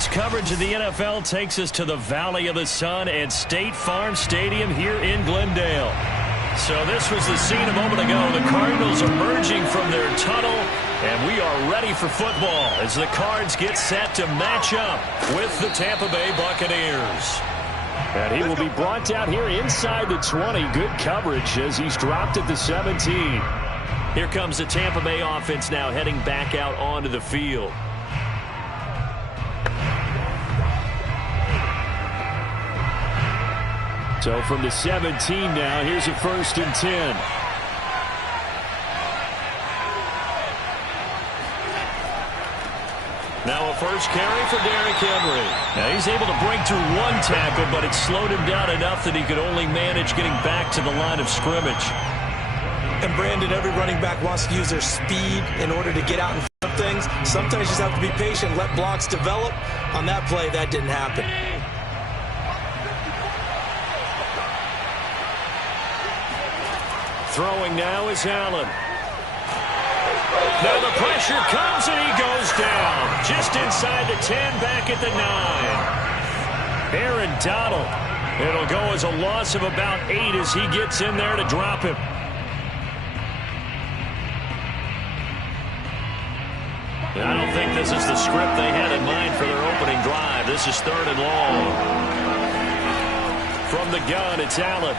Sports coverage of the NFL takes us to the Valley of the Sun and State Farm Stadium here in Glendale. So this was the scene a moment ago. The Cardinals emerging from their tunnel, and we are ready for football as the Cards get set to match up with the Tampa Bay Buccaneers. And he will be brought down here inside the 20. Good coverage as he's dropped at the 17. Here comes the Tampa Bay offense now heading back out onto the field. So from the 17 now, here's a 1st and 10. Now a first carry for Derrick Henry. Now he's able to break through one tackle, but it slowed him down enough that he could only manage getting back to the line of scrimmage. And Brandon, every running back wants to use their speed in order to get out in front of things. Sometimes you just have to be patient, let blocks develop. On that play, that didn't happen. Throwing now is Allen. Now the pressure comes and he goes down. Just inside the 10, back at the 9. Aaron Donald. It'll go as a loss of about 8 as he gets in there to drop him. I don't think this is the script they had in mind for their opening drive. This is 3rd and long. From the gun, it's Allen.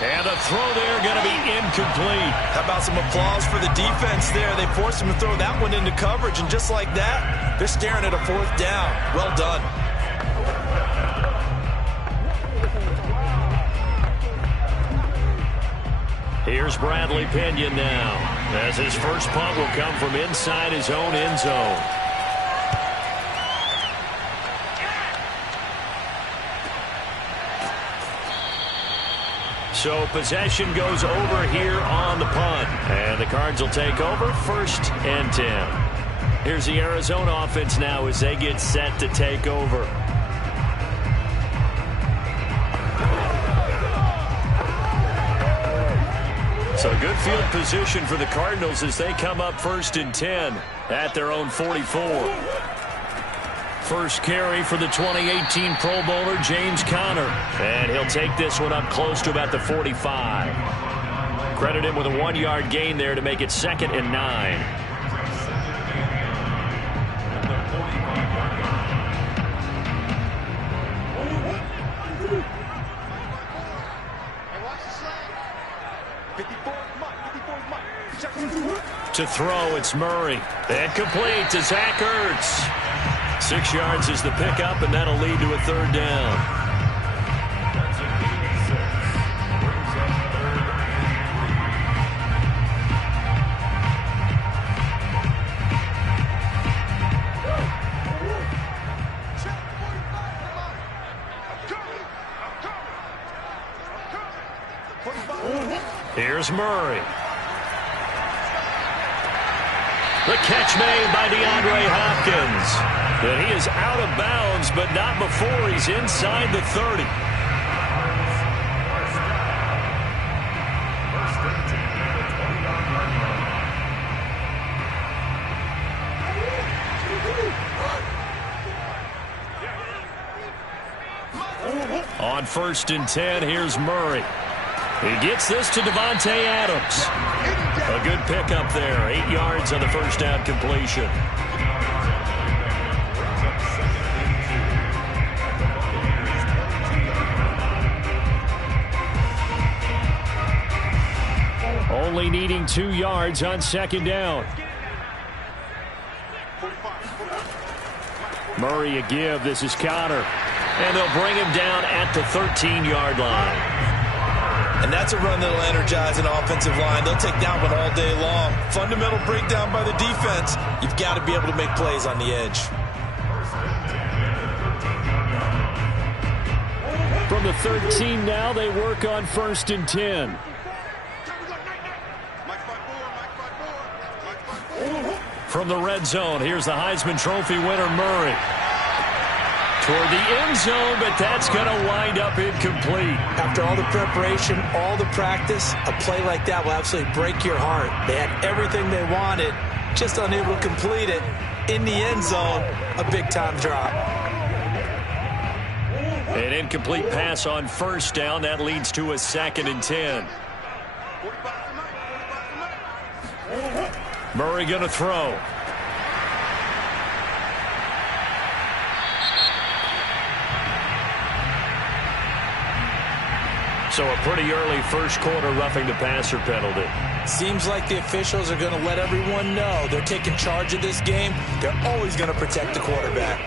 And the throw there going to be incomplete. How about some applause for the defense there? They forced him to throw that one into coverage, and just like that, they're staring at a 4th down. Well done. Here's Bradley Pinion now, as his first punt will come from inside his own end zone. So possession goes over here on the punt. And the Cards will take over 1st and 10. Here's the Arizona offense now as they get set to take over. So good field position for the Cardinals as they come up 1st and 10 at their own 44. First carry for the 2018 Pro Bowler, James Conner. And he'll take this one up close to about the 45. Credit him with a 1-yard gain there to make it 2nd and 9. To throw, it's Murray. And complete to Zach Ertz. 6 yards is the pickup, and that'll lead to a 3rd down. Here's Murray. The catch made by DeAndre Hopkins. And he is out of bounds, but not before he's inside the 30. On 1st and 10, here's Murray. He gets this to Devontae Adams. A good pickup there. 8 yards on the first down completion. Only needing 2 yards on 2nd down. Murray a give. This is Conner. And they'll bring him down at the 13-yard line. And that's a run that'll energize an offensive line. They'll take that one all day long. Fundamental breakdown by the defense. You've got to be able to make plays on the edge. From the 13 now, they work on 1st and 10. From the red zone, here's the Heisman Trophy winner, Murray. Toward the end zone, but that's going to wind up incomplete. After all the preparation, all the practice, a play like that will absolutely break your heart. They had everything they wanted, just unable to complete it. in the end zone, a big-time drop. An incomplete pass on first down. That leads to a 2nd and 10. Murray going to throw. So a pretty early first quarter roughing the passer penalty. Seems like the officials are going to let everyone know they're taking charge of this game. They're always going to protect the quarterback.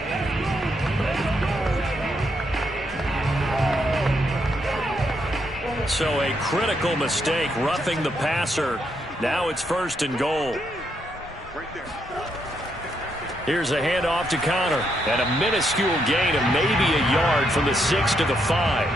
So a critical mistake, roughing the passer. Now it's 1st and goal. Here's a handoff to Connor. And a minuscule gain of maybe a yard from the 6 to the 5.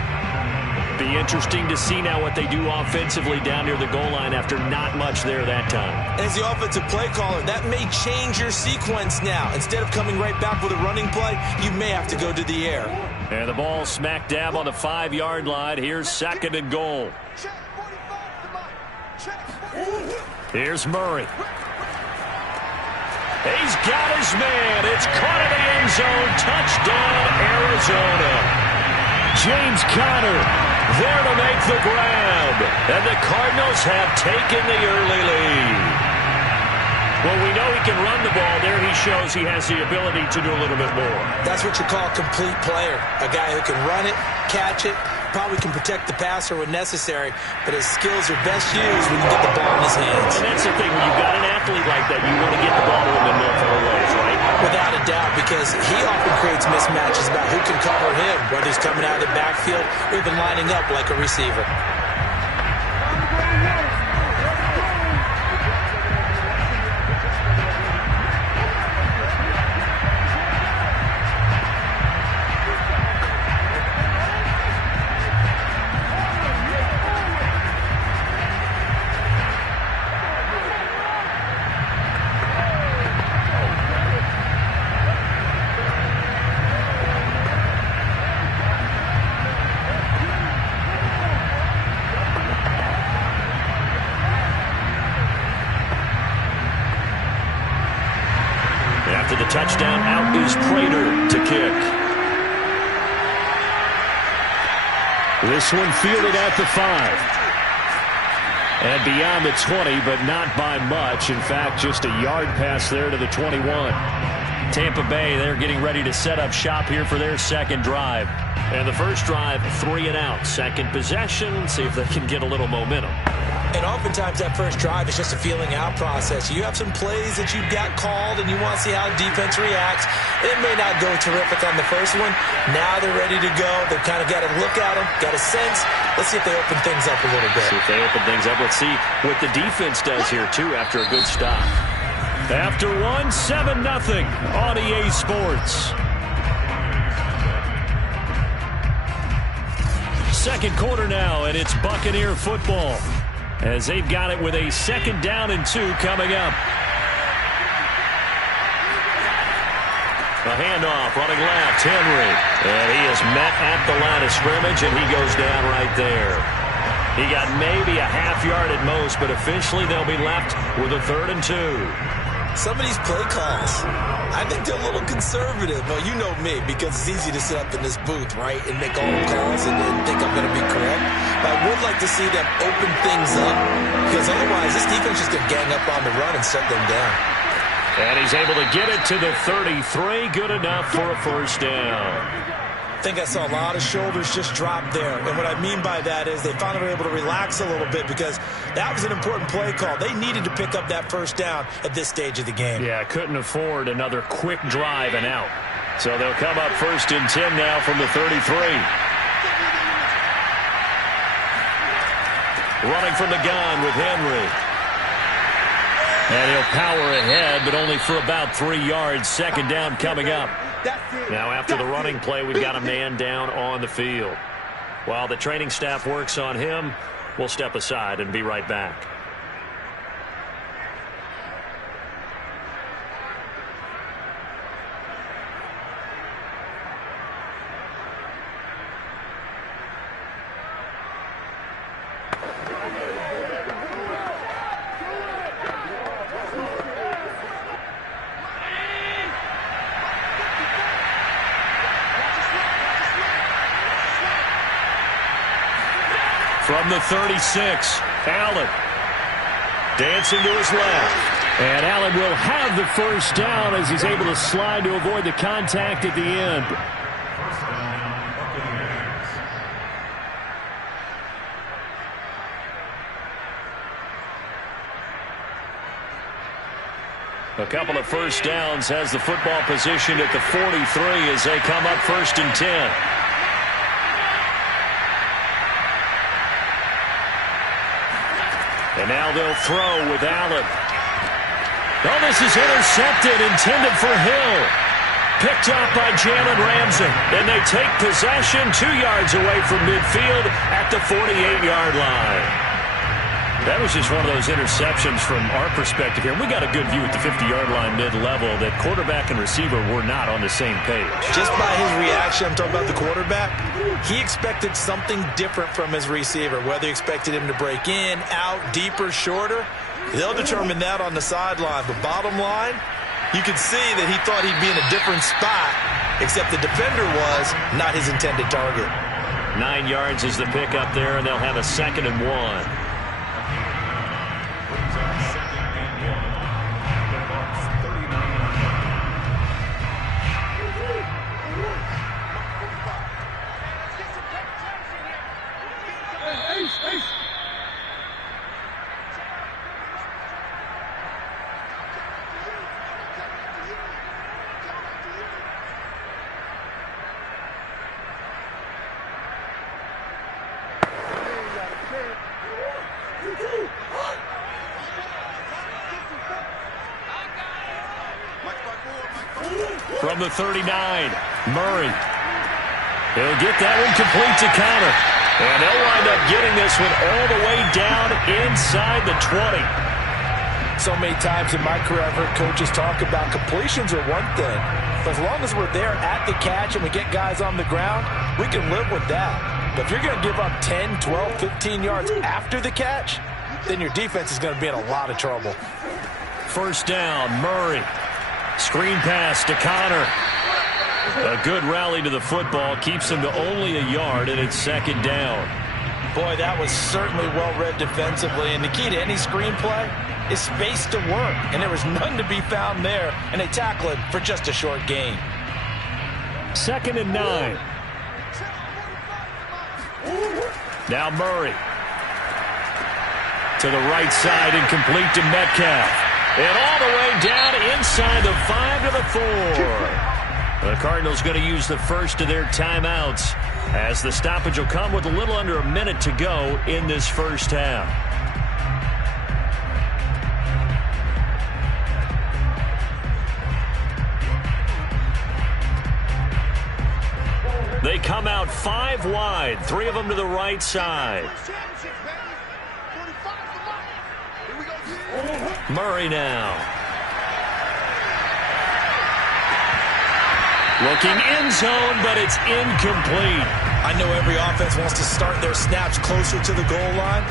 Be interesting to see now what they do offensively down near the goal line after not much there that time. As the offensive play caller, that may change your sequence now. Instead of coming right back with a running play, you may have to go to the air. And the ball smack dab on the 5-yard line. Here's 2nd and goal. Here's Murray. He's got his man. It's caught in the end zone. Touchdown, Arizona. James Conner there to make the grab. And the Cardinals have taken the early lead. Well, we know he can run the ball. There he shows he has the ability to do a little bit more. That's what you call a complete player. A guy who can run it, catch it, probably can protect the passer when necessary, but his skills are best used when you get the ball in his hands. And that's the thing. When you've got an athlete like that, you want to get the ball to him in multiple ways, right? Without a doubt, because he often creates mismatches about who can cover him, whether he's coming out of the backfield or even lining up like a receiver. After the touchdown, out is Prater to kick. This one fielded at the 5. And beyond the 20, but not by much. In fact, just a yard pass there to the 21. Tampa Bay, they're getting ready to set up shop here for their second drive. And the first drive, 3 and out. Second possession, see if they can get a little momentum. And oftentimes that first drive is just a feeling out process. You have some plays that you've got called and you want to see how the defense reacts. It may not go terrific on the first one. Now they're ready to go. They've kind of got to look at them, got a sense. Let's see if they open things up a little bit. See if they open things up. Let's see what the defense does here, too, after a good stop. After one, 7-0 on EA Sports. Second quarter now, and it's Buccaneer football, as they've got it with a 2nd down and 2 coming up. A handoff running left, Henry. And he is met at the line of scrimmage, and he goes down right there. He got maybe a half yard at most, but officially they'll be left with a 3rd and 2. Some of these play calls, I think they're a little conservative. Well, you know me, because it's easy to sit up in this booth, right, and make all the calls and think I'm going to be correct. But I would like to see them open things up, because otherwise this defense is going to gang up on the run and shut them down. And he's able to get it to the 33. Good enough for a first down. I think I saw a lot of shoulders just drop there. And what I mean by that is they finally were able to relax a little bit, because that was an important play call. They needed to pick up that first down at this stage of the game. Yeah, couldn't afford another quick drive and out. So they'll come up 1st and 10 now from the 33. Running from the gun with Henry. And he'll power ahead, but only for about 3 yards. 2nd down coming up. Now after the running play, we've got a man down on the field. While the training staff works on him, we'll step aside and be right back. From the 36, Allen dancing to his left. And Allen will have the first down as he's able to slide to avoid the contact at the end. A couple of first downs has the football positioned at the 43 as they come up 1st and 10. And now they'll throw with Allen. Oh, this is intercepted, intended for Hill. Picked up by Jalen Ramsey. And they take possession 2 yards away from midfield at the 48-yard line. That was just one of those interceptions from our perspective here. We got a good view at the 50-yard line mid-level that quarterback and receiver were not on the same page. Just by his reaction, I'm talking about the quarterback, he expected something different from his receiver, whether he expected him to break in, out, deeper, shorter. They'll determine that on the sideline. But bottom line, you can see that he thought he'd be in a different spot, except the defender was not his intended target. 9 yards is the pickup there, and they'll have a 2nd and 1. From the 39, Murray. He'll get that one complete to Connor. And they'll wind up getting this one all the way down inside the 20. So many times in my career, I've heard coaches talk about completions are one thing. But as long as we're there at the catch and we get guys on the ground, we can live with that. But if you're going to give up 10, 12, 15 yards after the catch, then your defense is going to be in a lot of trouble. First down, Murray. Screen pass to Connor. A good rally to the football. Keeps him to only a yard, and it's 2nd down. Boy, that was certainly well-read defensively. And the key to any screenplay is space to work. And there was none to be found there. And they tackle it for just a short gain. 2nd and 9. Now Murray. To the right side, incomplete to Metcalf. And all the way down inside the 5 to the 4. The Cardinals going to use the first of their timeouts as the stoppage will come with a little under a minute to go in this first half. They come out 5 wide, 3 of them to the right side. Murray now. Looking end zone, but it's incomplete. I know every offense wants to start their snaps closer to the goal line,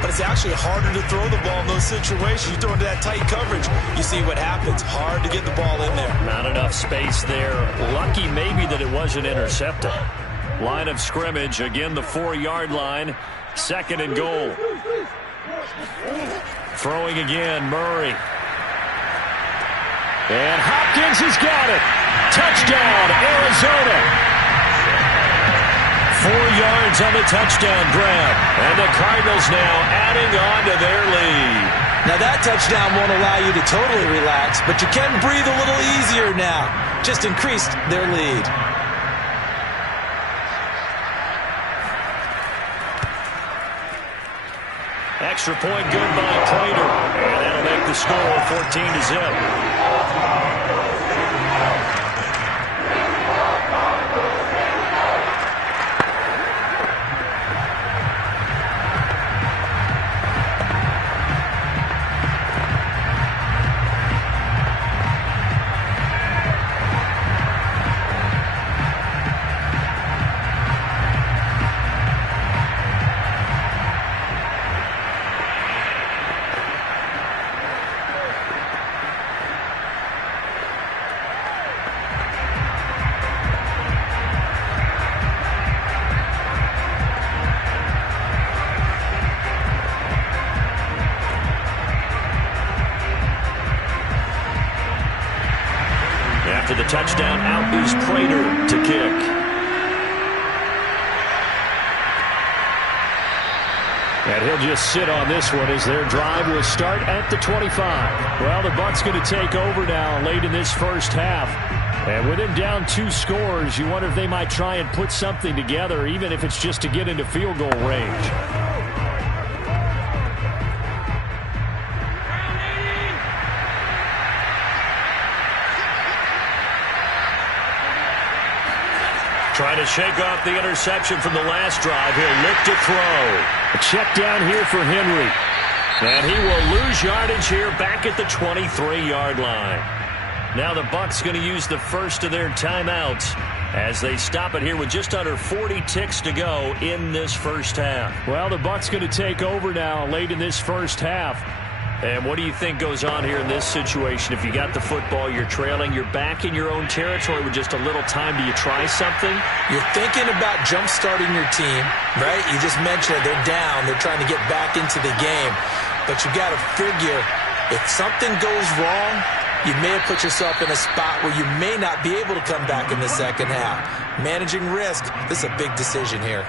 but it's actually harder to throw the ball in those situations. You throw into that tight coverage, you see what happens. Hard to get the ball in there. Not enough space there. Lucky maybe that it wasn't intercepted. Line of scrimmage, again the 4-yard line. 2nd and goal. Throwing again, Murray. And Hopkins has got it. Touchdown, Arizona. 4 yards on the touchdown grab. And the Cardinals now adding on to their lead. Now that touchdown won't allow you to totally relax, but you can breathe a little easier now. Just increased their lead. Extra point good by Prater. And that'll make the score 14-0. is Prater to kick. And he'll just sit on this one as their drive will start at the 25. Well, the Bucs going to take over now late in this first half. And with them down 2 scores, you wonder if they might try and put something together, even if it's just to get into field goal range. Trying to shake off the interception from the last drive. He'll look to throw. A check down here for Henry. And he will lose yardage here back at the 23-yard line. Now the Bucs going to use the first of their timeouts as they stop it here with just under 40 ticks to go in this first half. Well, the Bucs going to take over now late in this first half. And what do you think goes on here in this situation? If you got the football, you're trailing, you're back in your own territory with just a little time. Do you try something? You're thinking about jump-starting your team, right? You just mentioned it. They're down. They're trying to get back into the game. But you got to figure if something goes wrong, you may have put yourself in a spot where you may not be able to come back in the second half. Managing risk, this is a big decision here.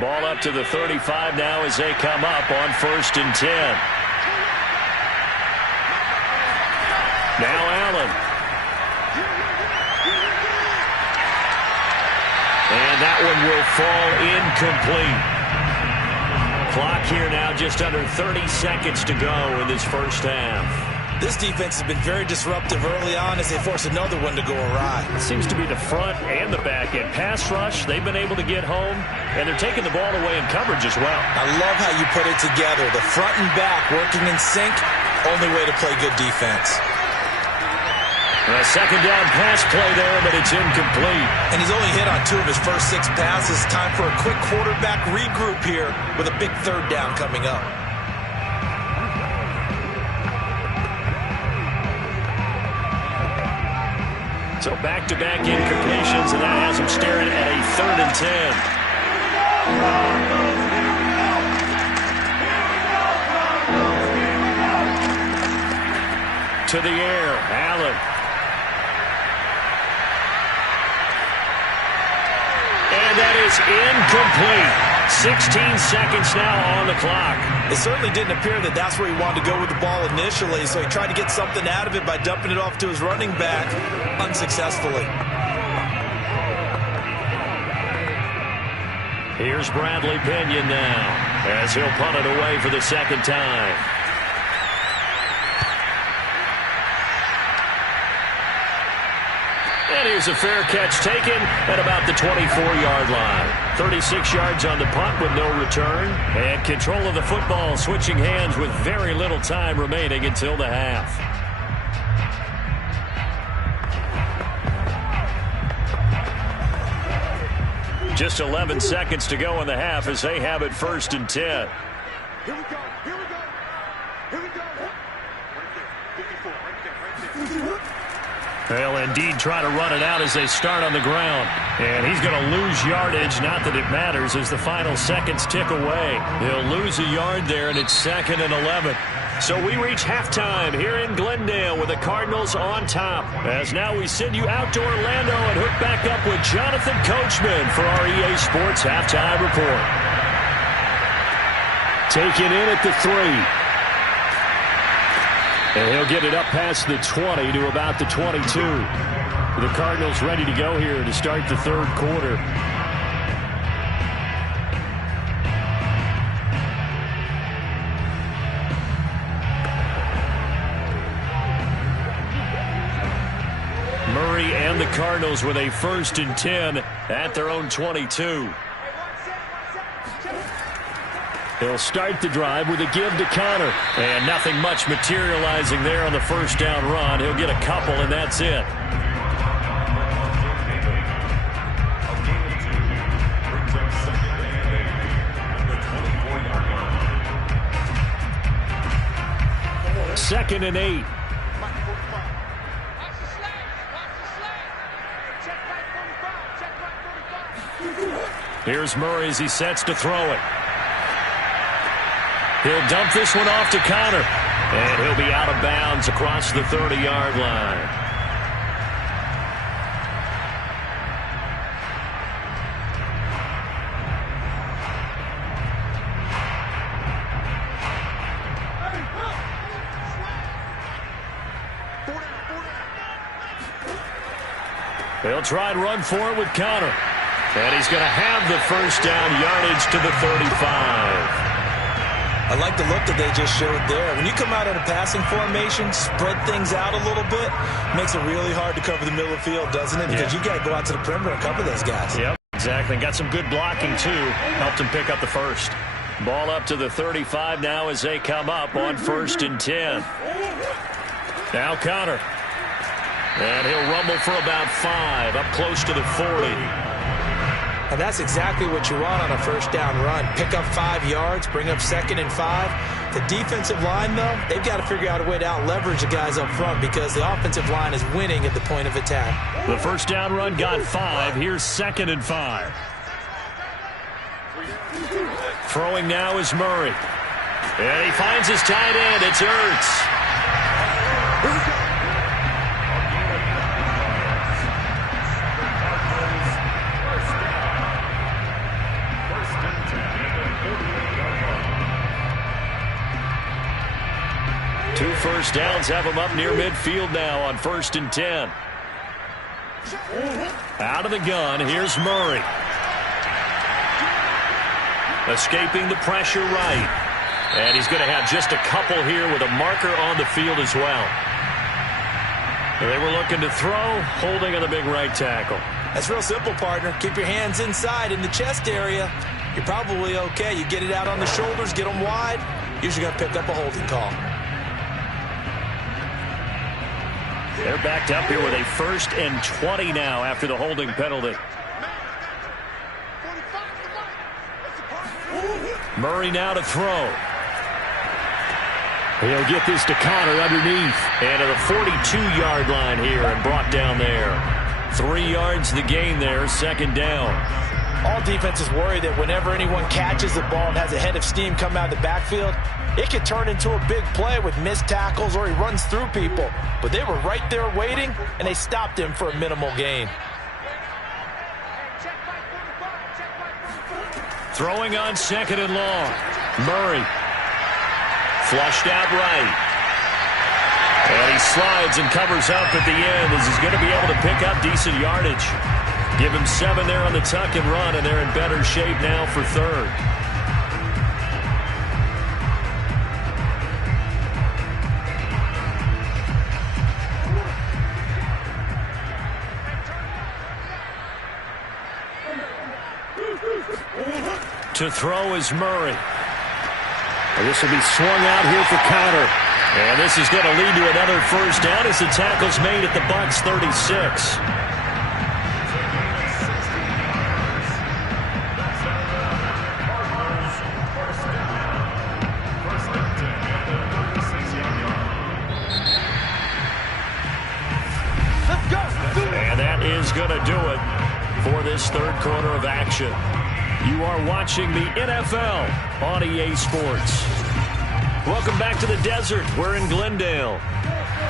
Ball up to the 35 now as they come up on 1st and 10. Now Allen. And that one will fall incomplete. Clock here now just under 30 seconds to go in this first half. This defense has been very disruptive early on as they force another one to go awry. It seems to be the front and the back end. Pass rush, they've been able to get home, and they're taking the ball away in coverage as well. I love how you put it together. The front and back working in sync, only way to play good defense. A second down pass play there, but it's incomplete. And he's only hit on 2 of his first 6 passes. Time for a quick quarterback regroup here with a big 3rd down coming up. So back-to-back incompletions, and that has him staring at a 3rd and 10. To the air, Allen. And that is incomplete. 16 seconds now on the clock. It certainly didn't appear that that's where he wanted to go with the ball initially, so he tried to get something out of it by dumping it off to his running back unsuccessfully. Here's Bradley Pinion now as he'll punt it away for the 2nd time. And here's a fair catch taken at about the 24-yard line. 36 yards on the punt with no return. And control of the football switching hands with very little time remaining until the half. Just 11 seconds to go in the half as they have it 1st and 10. Here we go. Here we go. Here we go. Right there. 54. Right there. They'll indeed try to run it out as they start on the ground. And he's going to lose yardage. Not that it matters as the final seconds tick away. He'll lose a yard there, and it's 2nd and 11. So we reach halftime here in Glendale with the Cardinals on top. As now we send you out to Orlando and hook back up with Jonathan Coachman for our EA Sports Halftime Report. Taken in at the 3. And he'll get it up past the 20 to about the 22. The Cardinals ready to go here to start the 3rd quarter. Murray and the Cardinals with a 1st and 10 at their own 22. He'll start the drive with a give to Connor. And nothing much materializing there on the 1st down run. He'll get a couple, and that's it. Second and 8. Here's Murray as he sets to throw it. He'll dump this one off to Connor. And he'll be out of bounds across the 30-yard line. They'll try and run for it with Connor. And he's going to have the first down, yardage to the 35. I like the look that they just showed there. When you come out in a passing formation, spread things out a little bit, makes it really hard to cover the middle of the field, doesn't it? Because you got to go out to the perimeter and cover those guys. Yep, exactly. Got some good blocking, too. Helped him pick up the first. Ball up to the 35 now as they come up on 1st and 10. Now Connor. And he'll rumble for about 5, up close to the 40. And that's exactly what you want on a first down run. Pick up 5 yards, bring up 2nd and 5. The defensive line, though, they've got to figure out a way to out-leverage the guys up front because the offensive line is winning at the point of attack. The first down run got 5. Here's 2nd and 5. Throwing now is Murray. And he finds his tight end. It's Ertz. Two first downs have him up near midfield now on 1st and 10. Out of the gun, here's Murray. Escaping the pressure right. And he's going to have just a couple here with a marker on the field as well. They were looking to throw, holding on the big right tackle. That's real simple, partner. Keep your hands inside in the chest area. You're probably okay. You get it out on the shoulders, get them wide. Usually going to pick up a holding call. They're backed up here with a 1st and 20 now after the holding penalty. Murray now to throw. He'll get this to Connor underneath. And to the 42-yard line here and brought down there. 3 yards the gain there, 2nd down. All defenses worry that whenever anyone catches the ball and has a head of steam come out of the backfield, it could turn into a big play with missed tackles or he runs through people. But they were right there waiting, and they stopped him for a minimal gain. Throwing on 2nd and long. Murray. Flushed out right. And he slides and covers up at the end as he's going to be able to pick up decent yardage. Give him 7 there on the tuck and run, and they're in better shape now for 3rd. To throw is Murray. And this will be swung out here for Connor. And this is going to lead to another first down as the tackle's made at the Bucs 36. And that is going to do it for this 3rd quarter of action. You are watching the NFL on EA Sports. Welcome back to the desert. We're in Glendale.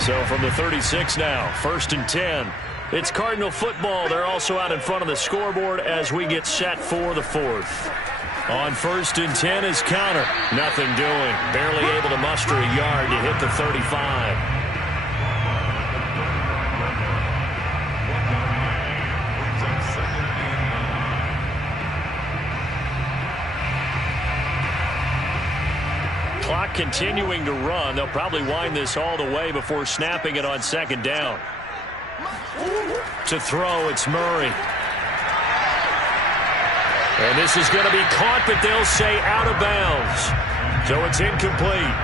So from the 36 now, 1st and 10. It's Cardinal football. They're also out in front of the scoreboard as we get set for the 4th. On 1st and 10 is Connor. Nothing doing. Barely able to muster a yard to hit the 35. Clock continuing to run. They'll probably wind this all the way before snapping it on 2nd down. To throw, it's Murray. And this is going to be caught, but they'll say out of bounds. So it's incomplete.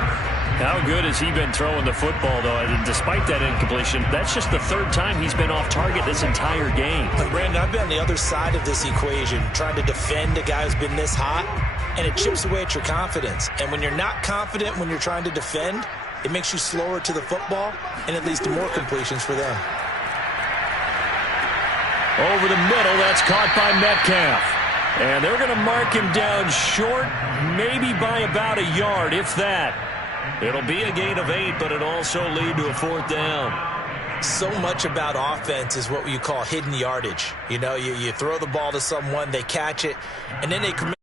How good has he been throwing the football, though? And despite that incompletion, that's just the 3rd time he's been off target this entire game. Brandon, I've been on the other side of this equation, trying to defend a guy who's been this hot. And it chips away at your confidence. And when you're not confident when you're trying to defend, it makes you slower to the football, and it leads to more completions for them. Over the middle, that's caught by Metcalf. And they're going to mark him down short, maybe by about a yard, if that. It'll be a gain of 8, but it'll also lead to a 4th down. So much about offense is what you call hidden yardage. You know, you throw the ball to someone, they catch it, and then they commit.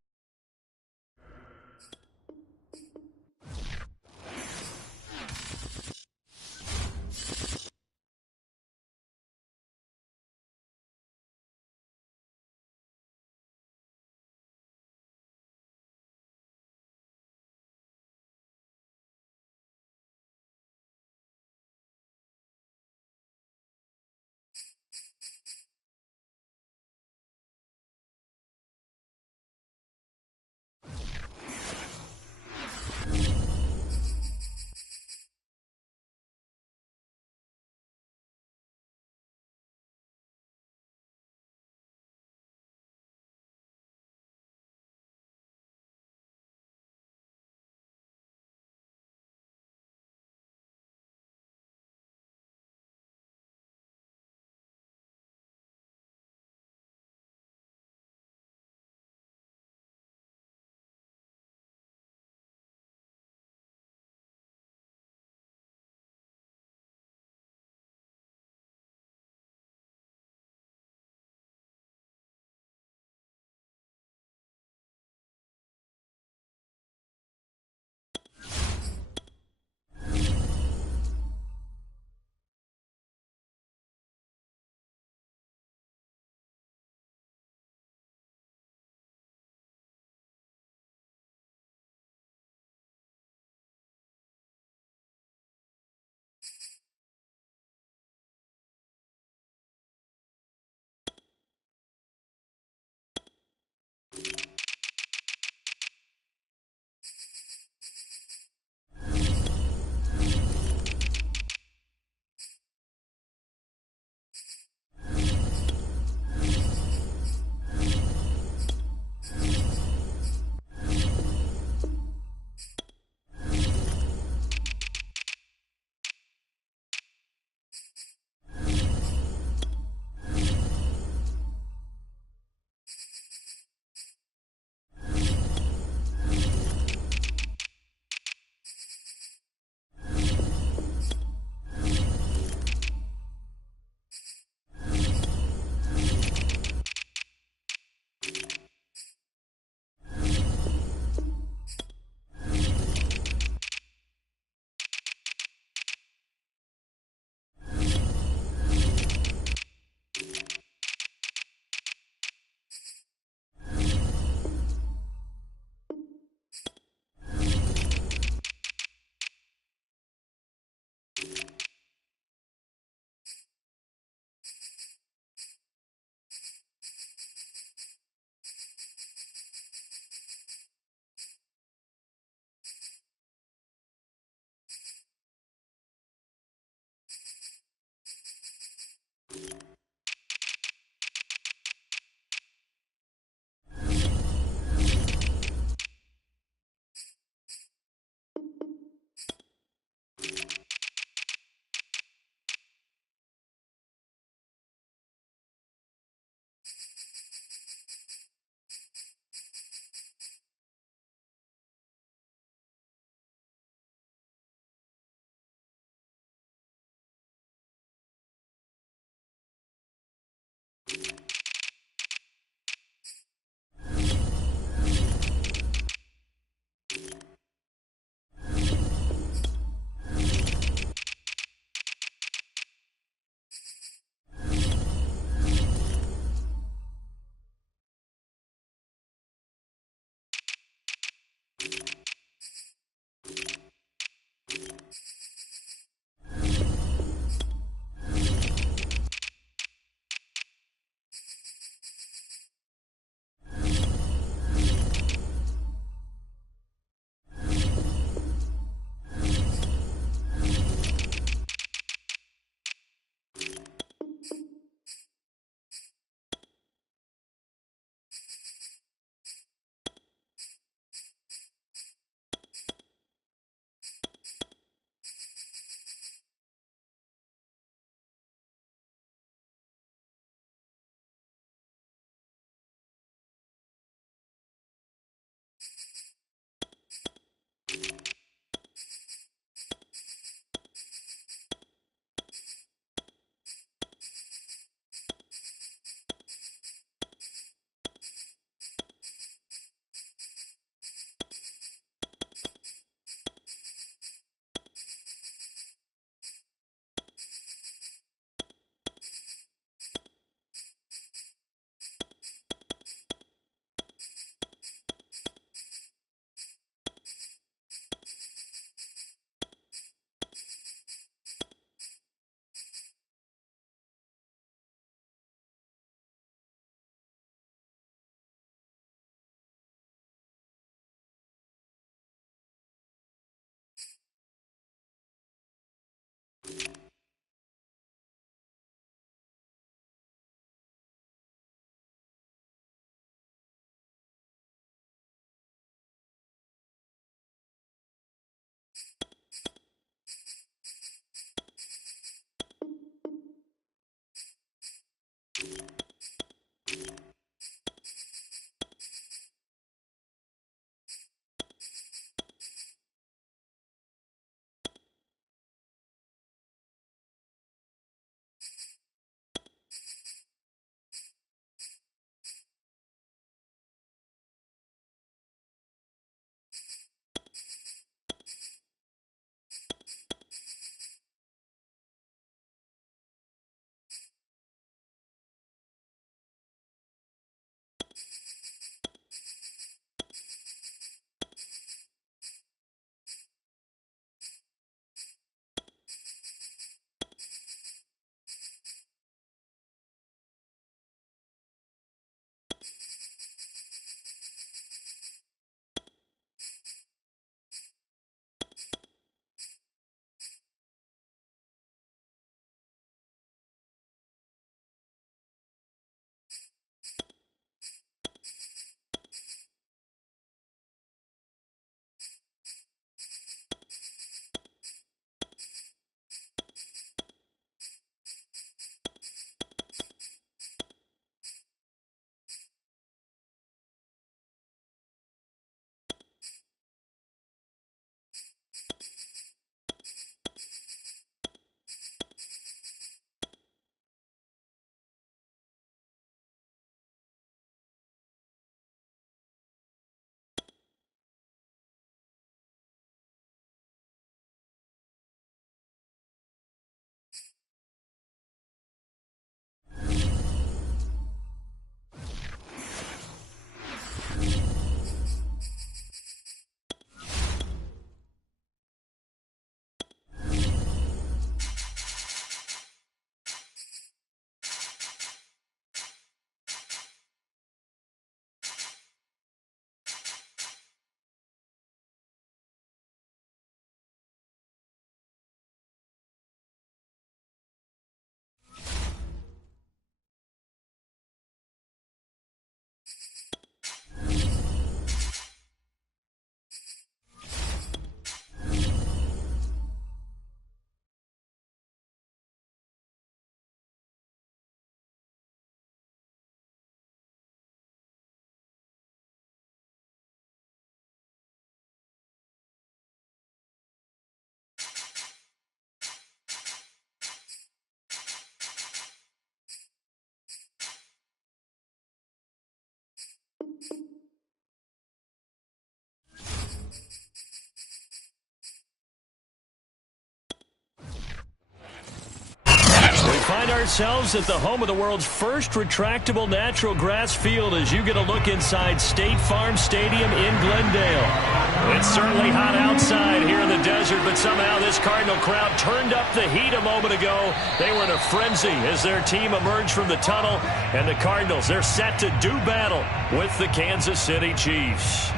ourselves at the home of the world's first retractable natural grass field as you get a look inside State Farm Stadium in Glendale. It's certainly hot outside here in the desert, but somehow this Cardinal crowd turned up the heat a moment ago. They were in a frenzy as their team emerged from the tunnel, and the Cardinals, they're set to do battle with the Kansas City Chiefs.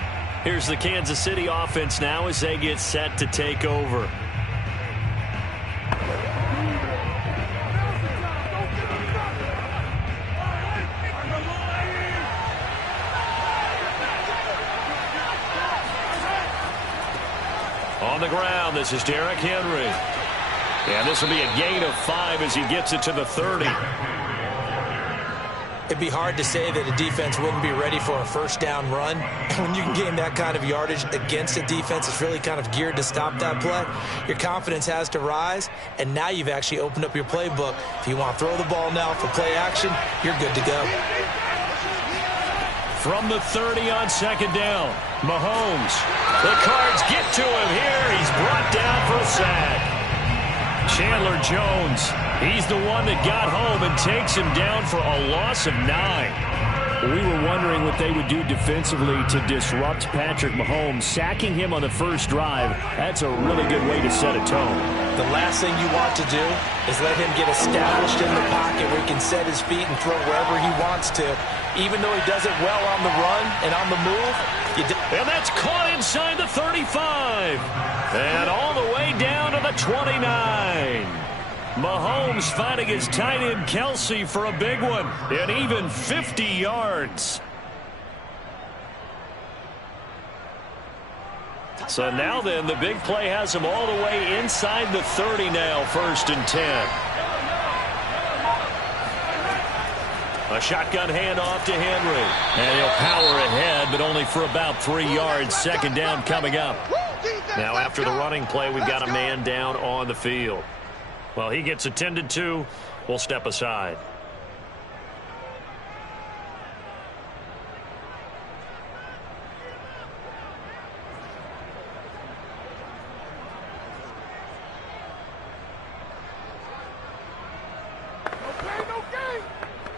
Here's the Kansas City offense now as they get set to take over. On the ground, this is Derrick Henry. And this will be a gain of 5 as he gets it to the 30. It'd be hard to say that a defense wouldn't be ready for a first down run. When you can gain that kind of yardage against a defense that's really kind of geared to stop that play, your confidence has to rise, and now you've actually opened up your playbook. If you want to throw the ball now for play action, you're good to go. From the 30 on second down, Mahomes. The Cards get to him here. He's brought down for a sack. Chandler Jones, he's the one that got home and takes him down for a loss of 9. We were wondering what they would do defensively to disrupt Patrick Mahomes. Sacking him on the first drive, that's a really good way to set a tone. The last thing you want to do is let him get established in the pocket where he can set his feet and throw wherever he wants to. Even though he does it well on the run and on the move. And that's caught inside the 35. And all the way down to the 29. Mahomes finding his tight end Kelsey for a big one. And even 50 yards. So now then, the big play has him all the way inside the 30 now, 1st and 10. A shotgun handoff to Henry. And he'll power ahead, but only for about 3 yards. Second down coming up. Now after the running play, we've got a man down on the field. Well, he gets attended to. We'll step aside.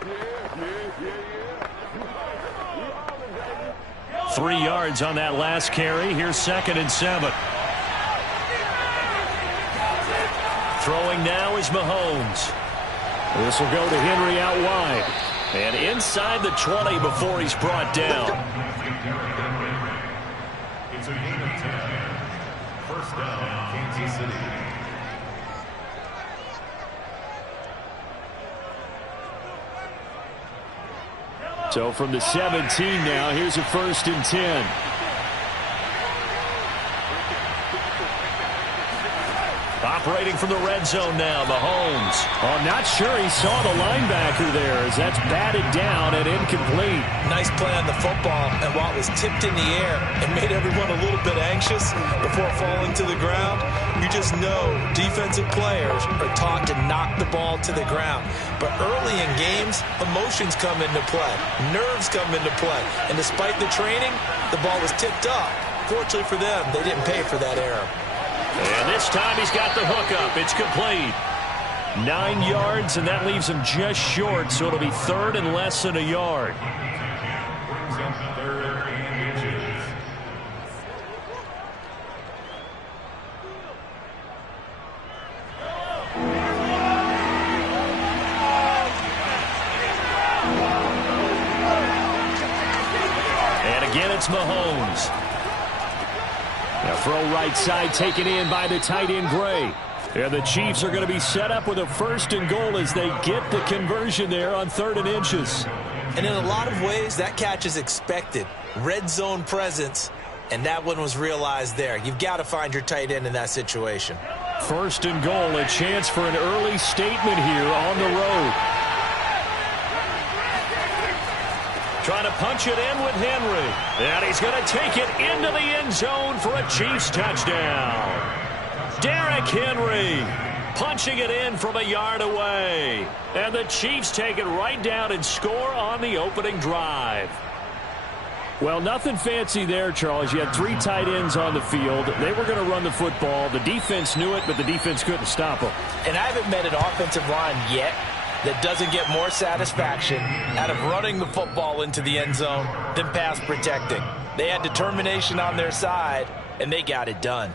Yeah. 3 yards on that last carry. Here's 2nd and 7. Throwing now is Mahomes. This will go to Henry out wide. And inside the 20 before he's brought down. It's a gain of 10. First down, Kansas City. So from the 17 now, here's a 1st and 10. Operating from the red zone now, Mahomes. Oh, I'm not sure he saw the linebacker there as that's batted down and incomplete. Nice play on the football, and while it was tipped in the air, it made everyone a little bit anxious before falling to the ground. You just know defensive players are taught to knock the ball to the ground. But early in games, emotions come into play. Nerves come into play. And despite the training, the ball was tipped up. Fortunately for them, they didn't pay for that error. And this time he's got the hook up. It's complete. 9 yards, and that leaves him just short, so it'll be 3rd and less than a yard. And again, it's Mahomes. A throw right side taken in by the tight end Gray. And the Chiefs are going to be set up with a 1st and goal as they get the conversion there on 3rd and inches. And in a lot of ways, that catch is expected. Red zone presence, and that one was realized there. You've got to find your tight end in that situation. 1st and goal, a chance for an early statement here on the road. Trying to punch it in with Henry. And he's going to take it into the end zone for a Chiefs touchdown. Derrick Henry punching it in from a yard away. And the Chiefs take it right down and score on the opening drive. Well, nothing fancy there, Charles. You had 3 tight ends on the field. They were going to run the football. The defense knew it, but the defense couldn't stop them. And I haven't met an offensive line yet that doesn't get more satisfaction out of running the football into the end zone than pass protecting. They had determination on their side, and they got it done.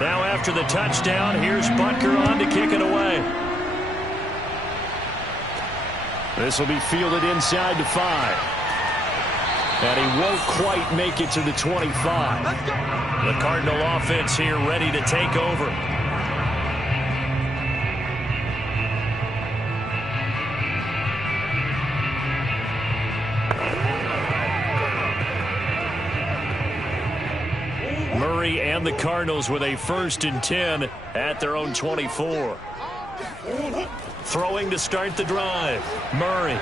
Now after the touchdown, here's Butker on to kick it away. This will be fielded inside the 5. And he won't quite make it to the 25. The Cardinal offense here ready to take over. Murray and the Cardinals with a 1st and 10 at their own 24. Throwing to start the drive. Murray.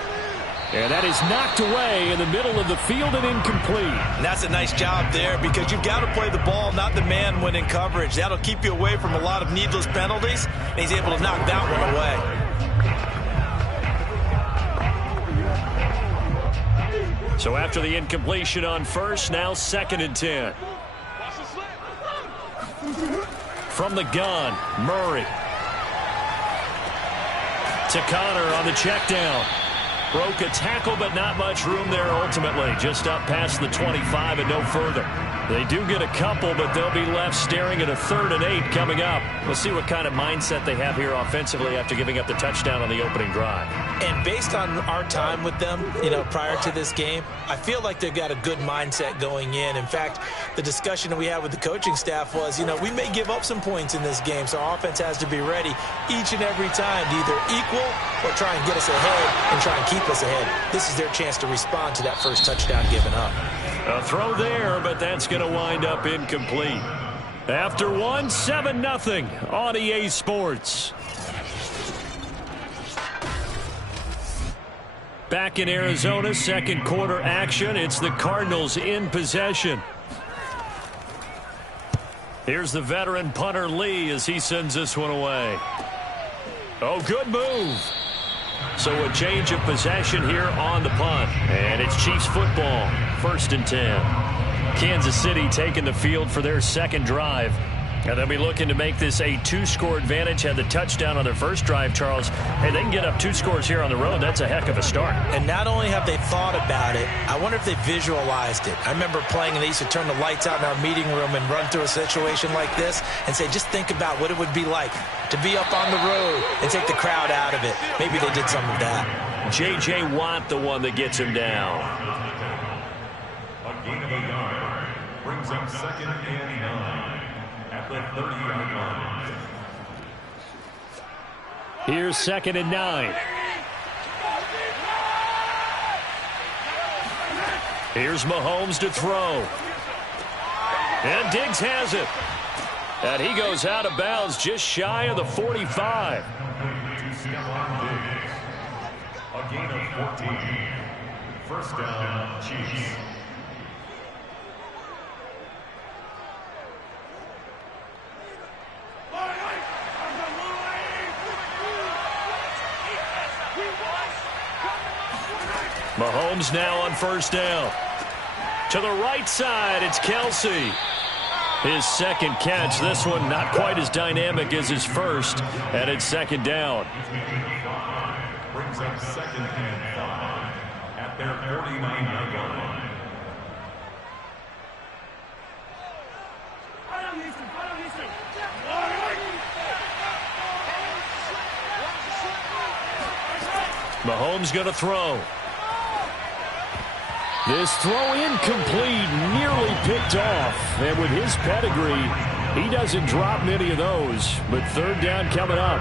And that is knocked away in the middle of the field and incomplete. And that's a nice job there because you've got to play the ball, not the man when in coverage. That'll keep you away from a lot of needless penalties, and he's able to knock that one away. So after the incompletion on 1st, now 2nd and 10. From the gun, Murray. To Connor on the check down. Broke a tackle, but not much room there ultimately. Just up past the 25 and no further. They do get a couple, but they'll be left staring at a 3rd and 8 coming up. We'll see what kind of mindset they have here offensively after giving up the touchdown on the opening drive. And based on our time with them, prior to this game, I feel like they've got a good mindset going in. In fact, the discussion that we had with the coaching staff was, we may give up some points in this game, so our offense has to be ready each and every time to either equal or try and get us ahead and try and keep us ahead. This is their chance to respond to that first touchdown given up. A throw there, but that's going to wind up incomplete. After 1, 7-0 on EA Sports. Back in Arizona, 2nd quarter action. It's the Cardinals in possession. Here's the veteran punter Lee as he sends this one away. Oh, good move. So a change of possession here on the punt. And it's Chiefs football, 1st and 10. Kansas City taking the field for their 2nd drive. And they'll be looking to make this a 2-score advantage. Had the touchdown on their first drive, Charles. Hey, they can get up 2 scores here on the road. That's a heck of a start. And not only have they thought about it, I wonder if they visualized it. I remember playing and they used to turn the lights out in our meeting room and run through a situation like this and say, just think about what it would be like to be up on the road and take the crowd out of it. Maybe they did some of that. J.J. Watt, the one that gets him down. A gain of a yard brings up 2nd and 9. At the 30-yard line. Here's 2nd and 9. Here's Mahomes to throw. And Diggs has it. And he goes out of bounds just shy of the 45. A gain of 14. 1st down, Chiefs. Mahomes now on 1st down. To the right side, it's Kelsey. His 2nd catch. This one not quite as dynamic as his first. And it's 2nd down. Brings up 2nd and 5 at their 49-yard line. Mahomes going to throw. This throw incomplete, nearly picked off. And with his pedigree, he doesn't drop many of those. But 3rd down coming up.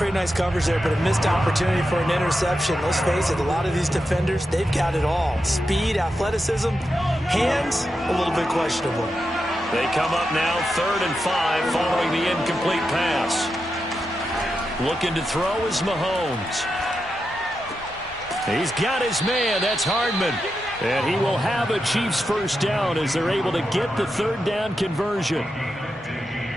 pretty nice coverage there, but a missed opportunity for an interception. Let's face it, a lot of these defenders, they've got it all. Speed, athleticism, hands, a little bit questionable. They come up now 3rd and 5 following the incomplete pass. Looking to throw is Mahomes. He's got his man. That's Hardman. And he will have a Chiefs first down as they're able to get the 3rd down conversion.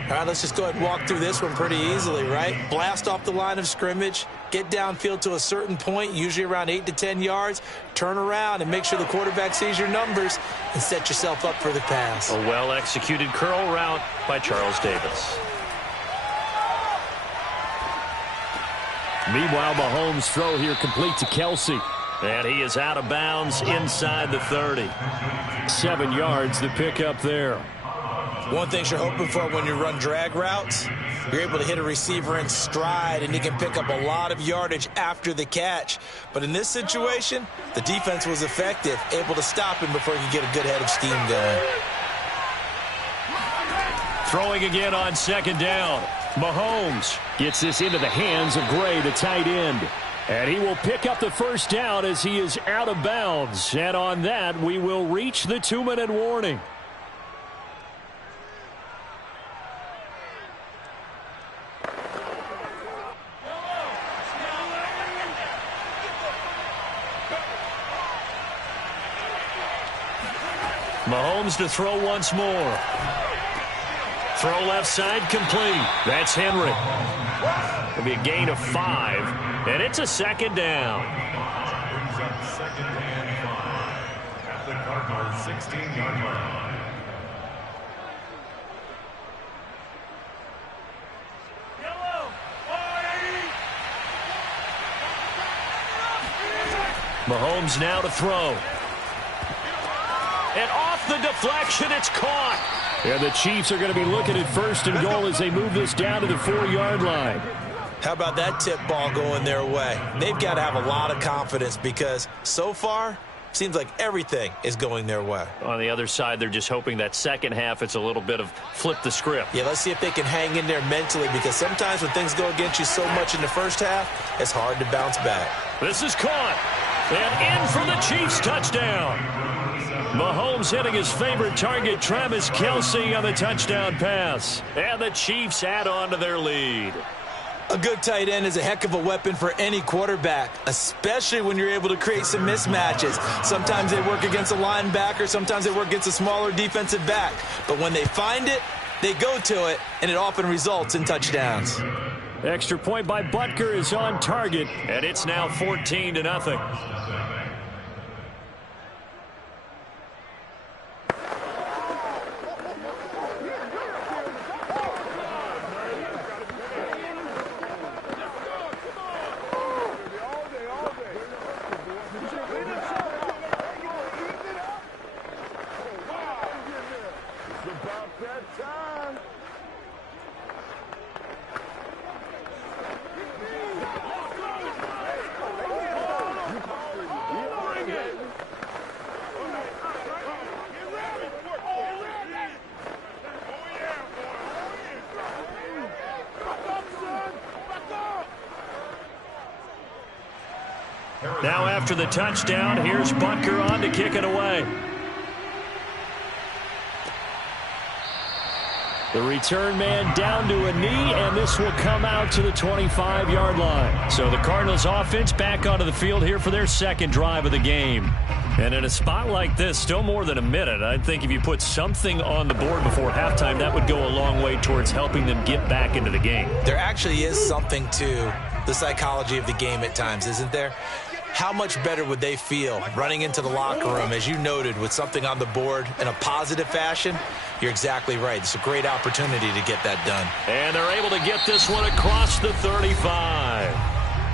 All right, let's just go ahead and walk through this one pretty easily, right? Blast off the line of scrimmage, get downfield to a certain point, usually around 8 to 10 yards, turn around and make sure the quarterback sees your numbers and set yourself up for the pass. A well-executed curl route by Charles Davis. Meanwhile, Mahomes' throw here complete to Kelsey. And he is out of bounds inside the 30. 7 yards the pick up there. One thing you're hoping for when you run drag routes, you're able to hit a receiver in stride and he can pick up a lot of yardage after the catch. But in this situation, the defense was effective, able to stop him before he could get a good head of steam going. Throwing again on 2nd down. Mahomes gets this into the hands of Gray, the tight end. And he will pick up the first down as he is out of bounds. And on that, we will reach the 2-minute warning. Mahomes to throw once more. Throw left side complete. That's Henry. It'll be a gain of 5, and it's a 2nd down. Brings up 2nd and 5 at the Cardinals' 16-yard line. Mahomes now to throw. And off the deflection, it's caught. And the Chiefs are going to be looking at 1st and goal as they move this down to the 4-yard line. How about that tip ball going their way? They've got to have a lot of confidence because so far, seems like everything is going their way. On the other side, they're just hoping that second half it's a little bit of flip the script. Yeah, let's see if they can hang in there mentally because sometimes when things go against you so much in the first half, it's hard to bounce back. This is caught. And in for the Chiefs touchdown. Mahomes hitting his favorite target, Travis Kelce, on the touchdown pass. And the Chiefs add on to their lead. A good tight end is a heck of a weapon for any quarterback, especially when you're able to create some mismatches. Sometimes they work against a linebacker, sometimes they work against a smaller defensive back. But when they find it, they go to it, and it often results in touchdowns. Extra point by Butker is on target. And it's now 14-0. Now after the touchdown, here's Butker on to kick it away. The return man down to a knee, and this will come out to the 25-yard line. So the Cardinals offense back onto the field here for their second drive of the game. And in a spot like this, still more than a minute, I think if you put something on the board before halftime, that would go a long way towards helping them get back into the game. There actually is something to the psychology of the game at times, isn't there? How much better would they feel running into the locker room, as you noted, with something on the board in a positive fashion? You're exactly right. It's a great opportunity to get that done. And they're able to get this one across the 35.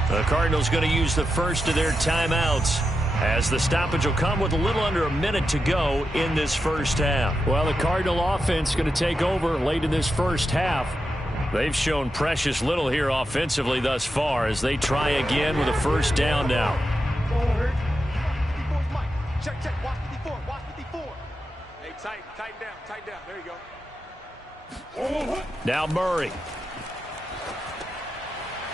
The Cardinals going to use the first of their timeouts, as the stoppage will come with a little under a minute to go in this first half. Well, the Cardinal offense going to take over late in this first half. They've shown precious little here offensively thus far as they try again with a first down now. Check, watch 54, watch 54. Hey, tighten down, there you go. Now Murray.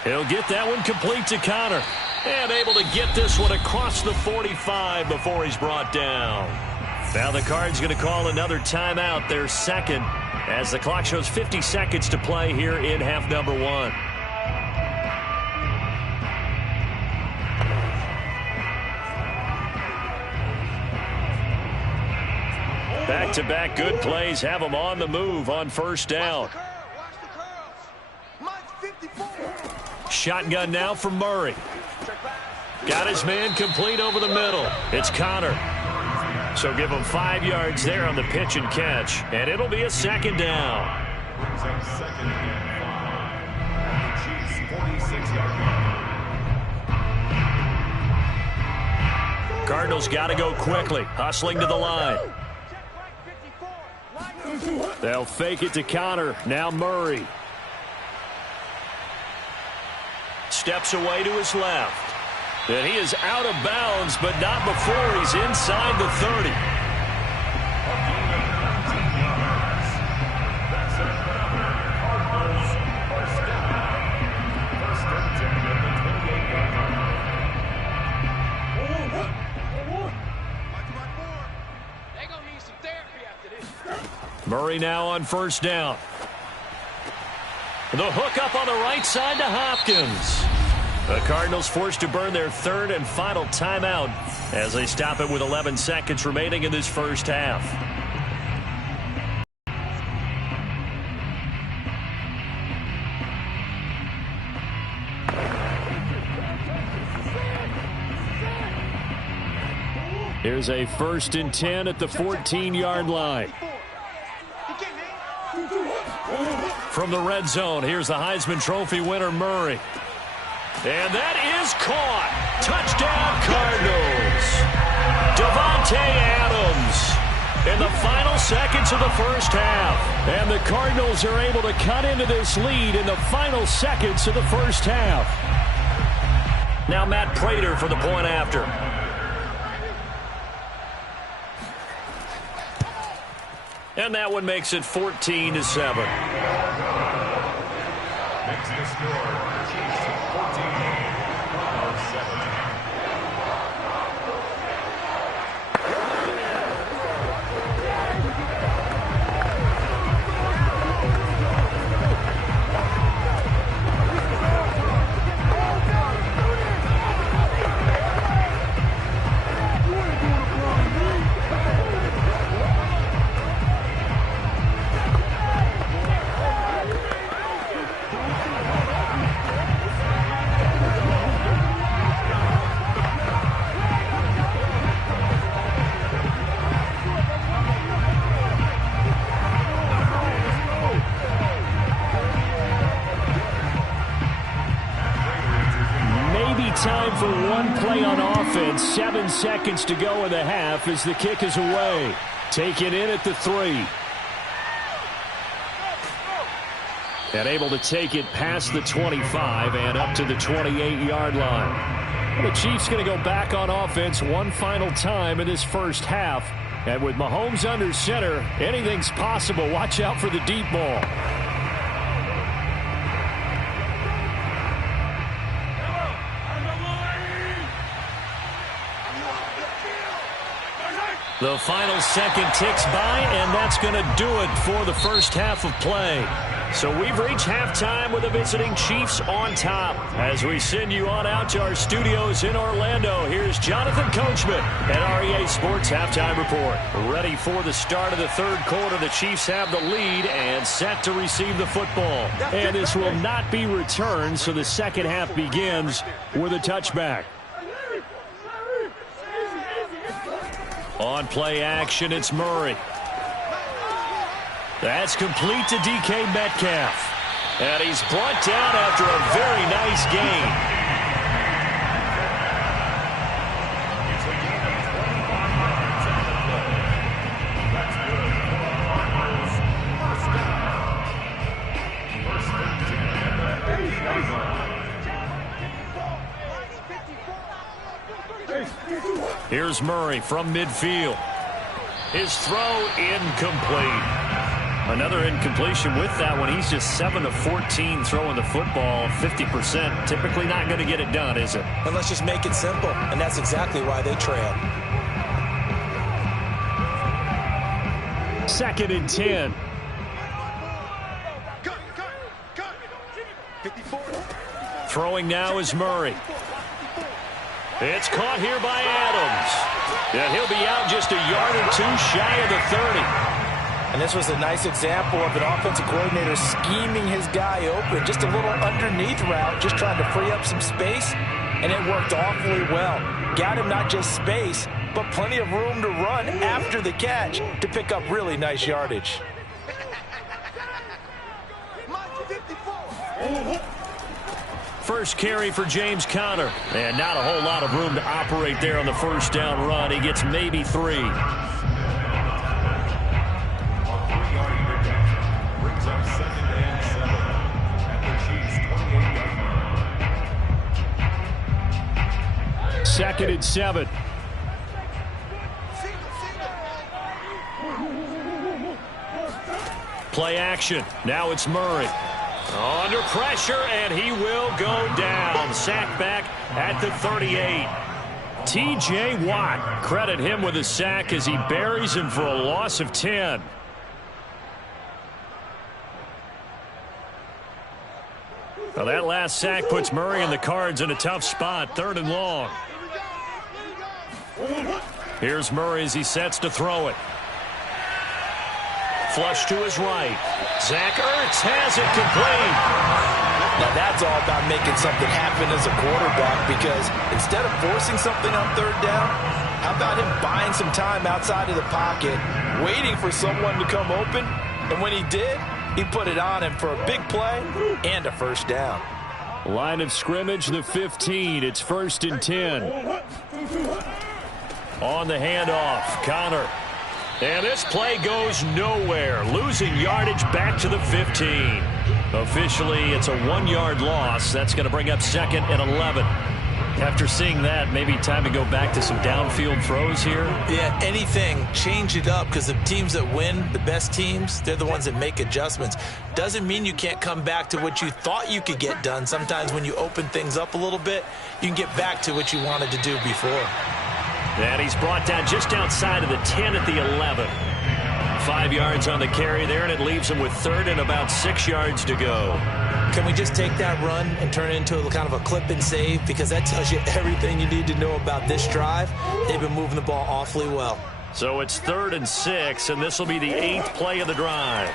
He'll get that one complete to Connor. And able to get this one across the 45 before he's brought down. Now the Cards going to call another timeout, their second, as the clock shows 50 seconds to play here in half number 1. Back-to-back good plays have them on the move on first down. Shotgun now from Murray. Got his man complete over the middle. It's Connor. So give him 5 yards there on the pitch and catch, and it'll be a second down. Second and 5. Chiefs 46-yard line. Cardinals got to go quickly, hustling to the line. They'll fake it to Connor. Now Murray. Steps away to his left. And he is out of bounds, but not before he's inside the 30. That's another Cardinals first down. First and 10 at the 28-yard line. They're going to need some therapy after this. Murray now on first down. The hook up on the right side to Hopkins. The Cardinals forced to burn their third and final timeout as they stop it with 11 seconds remaining in this first half. Here's a first and 10 at the 14-yard line. From the red zone, here's the Heisman Trophy winner, Murray. And that is caught. Touchdown, Cardinals. Davante Adams in the final seconds of the first half. And the Cardinals are able to cut into this lead in the final seconds of the first half. Now Matt Prater for the point after. And that one makes it 14-7. Makes the score. Chiefs 14, Cardinals 7. Time for one play on offense. 7 seconds to go in the half as the kick is away. Taken in at the 3. And able to take it past the 25 and up to the 28-yard line. The Chiefs going to go back on offense one final time in this first half. And with Mahomes under center, anything's possible. Watch out for the deep ball. The final second ticks by, and that's going to do it for the first half of play. So we've reached halftime with the visiting Chiefs on top. As we send you on out to our studios in Orlando, here's Jonathan Coachman at REA Sports Halftime Report. Ready for the start of the third quarter. The Chiefs have the lead and set to receive the football. And this will not be returned, so the second half begins with a touchback. On play action, it's Murray. That's complete to DK Metcalf. And he's brought down after a very nice gain. It's a gain of 25 yards on the play. That's good for Cardinals. First down. First and 10 at the 50-yard line. Here's Murray from midfield. His throw incomplete. Another incompletion with that one. He's just 7 of 14 throwing the football, 50%. Typically not going to get it done, is it? And let's just make it simple, and that's exactly why they trail. 2nd and 10. Throwing now is Murray. It's caught here by Adams. And he'll be out just a yard or two shy of the 30. And this was a nice example of an offensive coordinator scheming his guy open. Just a little underneath route, just trying to free up some space, and it worked awfully well. Got him not just space, but plenty of room to run after the catch to pick up really nice yardage. First carry for James Conner. And not a whole lot of room to operate there on the first down run. He gets maybe 3. Second and 7. Play action. Now it's Murray. Under pressure, and he will go down. Sack back at the 38. T.J. Watt, credit him with a sack as he buries him for a loss of 10. Well, that last sack puts Murray and the Cards in a tough spot. 3rd and long. Here's Murray as he sets to throw it. Flush to his right. Zach Ertz has it complete. Now that's all about making something happen as a quarterback, because instead of forcing something on 3rd down, how about him buying some time outside of the pocket, waiting for someone to come open, and when he did, he put it on him for a big play and a first down. Line of scrimmage, the 15. It's 1st and 10. On the handoff, Conner. And this play goes nowhere. Losing yardage back to the 15. Officially, it's a 1-yard loss. That's going to bring up 2nd and 11. After seeing that, maybe time to go back to some downfield throws here? Yeah, anything. Change it up, because the teams that win, the best teams, they're the ones that make adjustments. Doesn't mean you can't come back to what you thought you could get done. Sometimes when you open things up a little bit, you can get back to what you wanted to do before. And he's brought down just outside of the 10 at the 11. 5 yards on the carry there, and it leaves him with 3rd and about 6 yards to go. Can we just take that run and turn it into kind of a clip and save? Because that tells you everything you need to know about this drive. They've been moving the ball awfully well. So it's 3rd and 6, and this will be the 8th play of the drive.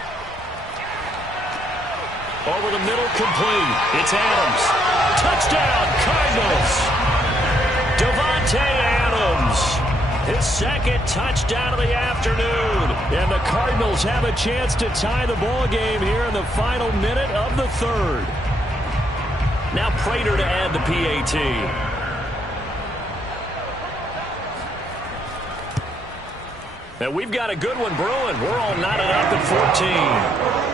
Over the middle, complete. It's Adams. Touchdown, Cardinals. Devontae Adams. His 2nd touchdown of the afternoon. And the Cardinals have a chance to tie the ball game here in the final minute of the 3rd. Now Prater to add the PAT. And we've got a good one brewing. We're all knotted up at 14.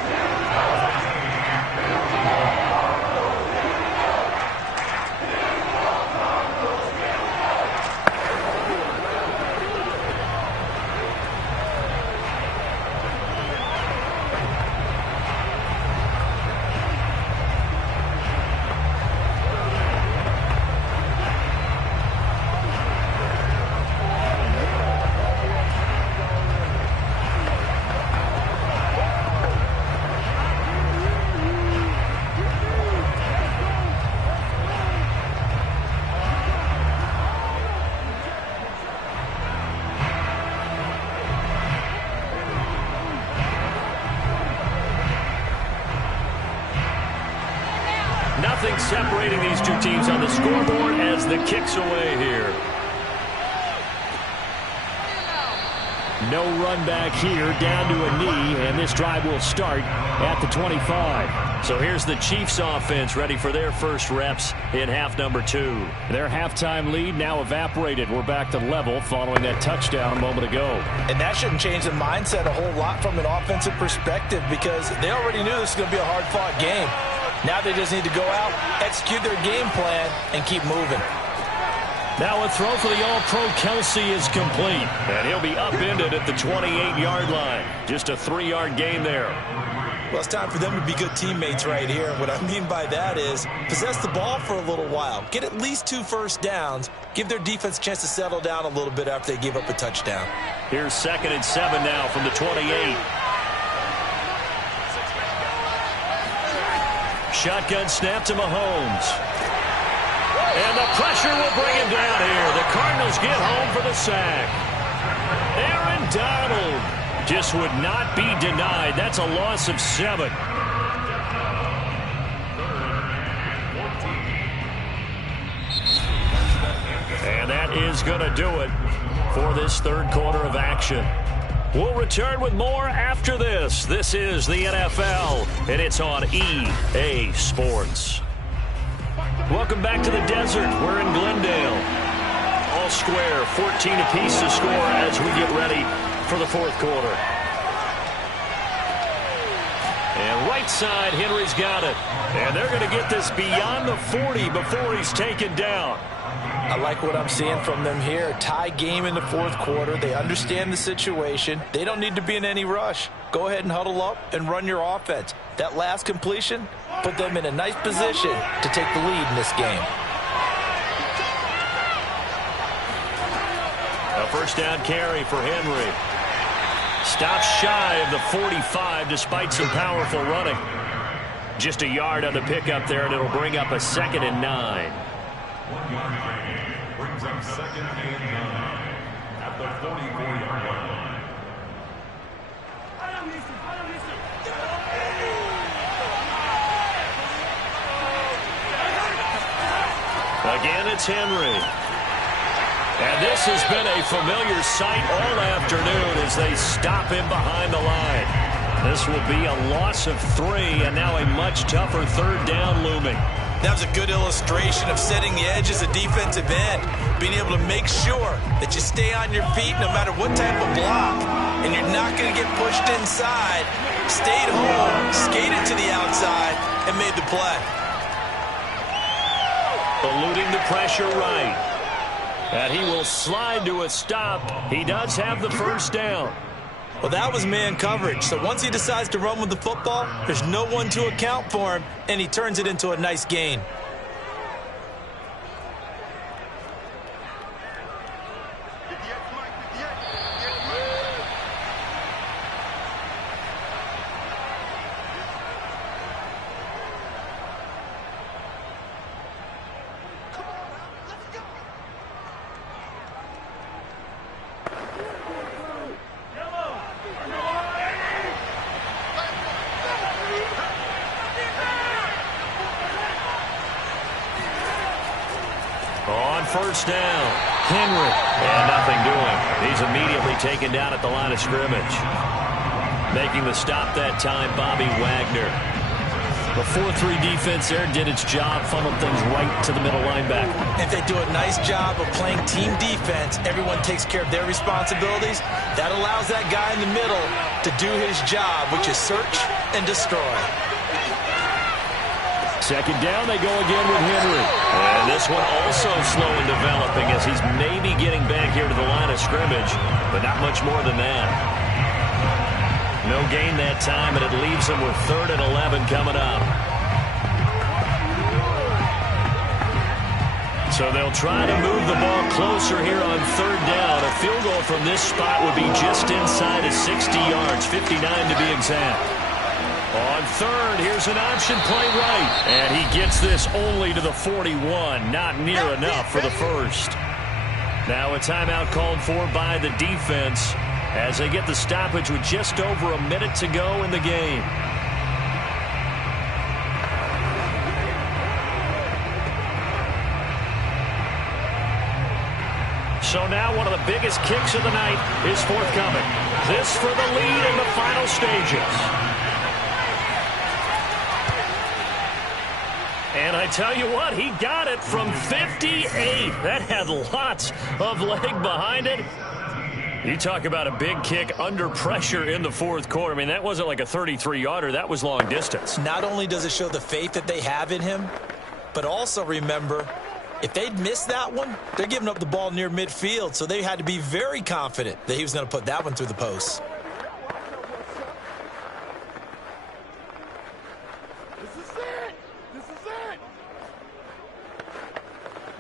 Nothing separating these two teams on the scoreboard as the kick's away here. No run back here, down to a knee, and this drive will start at the 25. So here's the Chiefs offense ready for their first reps in half number 2. Their halftime lead now evaporated. We're back to level following that touchdown a moment ago. And that shouldn't change the mindset a whole lot from an offensive perspective, because they already knew this was going to be a hard-fought game. Now they just need to go out, execute their game plan, and keep moving. Now a throw for the All-Pro Kelsey is complete. And he'll be upended at the 28-yard line. Just a 3-yard gain there. Well, it's time for them to be good teammates right here. What I mean by that is possess the ball for a little while. Get at least 2 first downs. Give their defense a chance to settle down a little bit after they give up a touchdown. Here's 2nd and 7 now from the 28. Shotgun snap to Mahomes. And the pressure will bring him down here. The Cardinals get home for the sack. Aaron Donald just would not be denied. That's a loss of 7. And that is going to do it for this 3rd quarter of action. We'll return with more after this. This is the NFL, and it's on EA Sports. Welcome back to the desert. We're in Glendale. All square, 14 apiece to score as we get ready for the 4th quarter. And right side, Henry's got it. And they're going to get this beyond the 40 before he's taken down. I like what I'm seeing from them here. Tie game in the 4th quarter. They understand the situation. They don't need to be in any rush. Go ahead and huddle up and run your offense. That last completion put them in a nice position to take the lead in this game. A first down carry for Henry. Stops shy of the 45 despite some powerful running. Just a yard on the pickup there, and it'll bring up a 2nd and 9. 1 yard gain brings up 2nd and 9 at the 44-yard line. Again, it's Henry. And this has been a familiar sight all afternoon as they stop him behind the line. This will be a loss of 3, and now a much tougher 3rd down looming. That was a good illustration of setting the edge as a defensive end. Being able to make sure that you stay on your feet no matter what type of block. And you're not going to get pushed inside. Stayed home, skated to the outside, and made the play. Eluding the pressure right. And he will slide to a stop. He does have the first down. Well, that was man coverage. So once he decides to run with the football, there's no one to account for him, and he turns it into a nice gain. First down, Henry, and nothing doing. He's immediately taken down at the line of scrimmage. Making the stop that time, Bobby Wagner. The 4-3 defense there did its job, funneled things right to the middle linebacker. If they do a nice job of playing team defense, everyone takes care of their responsibilities. That allows that guy in the middle to do his job, which is search and destroy. 2nd down, they go again with Henry. And this one also slow in developing as he's maybe getting back here to the line of scrimmage, but not much more than that. No gain that time, and it leaves him with 3rd and 11 coming up. So they'll try to move the ball closer here on 3rd down. A field goal from this spot would be just inside of 60 yards, 59 to be exact. On 3rd, here's an option play right. And he gets this only to the 41. Not near enough for the first. Now a timeout called for by the defense as they get the stoppage with just over a minute to go in the game. So now one of the biggest kicks of the night is forthcoming. This for the lead in the final stages. And I tell you what, he got it from 58. That had lots of leg behind it. You talk about a big kick under pressure in the 4th quarter. I mean, that wasn't like a 33-yarder. That was long distance. Not only does it show the faith that they have in him, but also remember, If they'd missed that one, they're giving up the ball near midfield, so they had to be very confident that he was going to put that one through the post. This is it! This is it!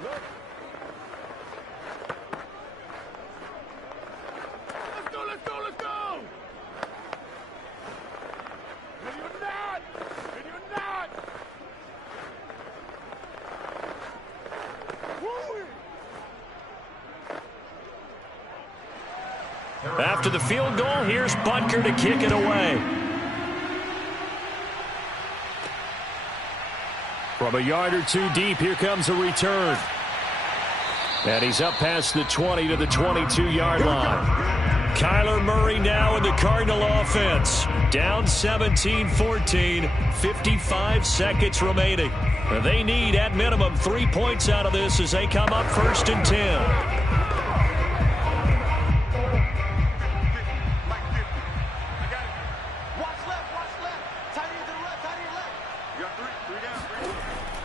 Look. Let's go, let's go, let's go! And you're not! And you're not! After the field goal, here's Butker to kick it away. From a yard or two deep, here comes a return. And he's up past the 20 to the 22-yard line. Kyler Murray now in the Cardinal offense. Down 17-14, 55 seconds remaining. They need, at minimum, 3 points out of this as they come up 1st and 10.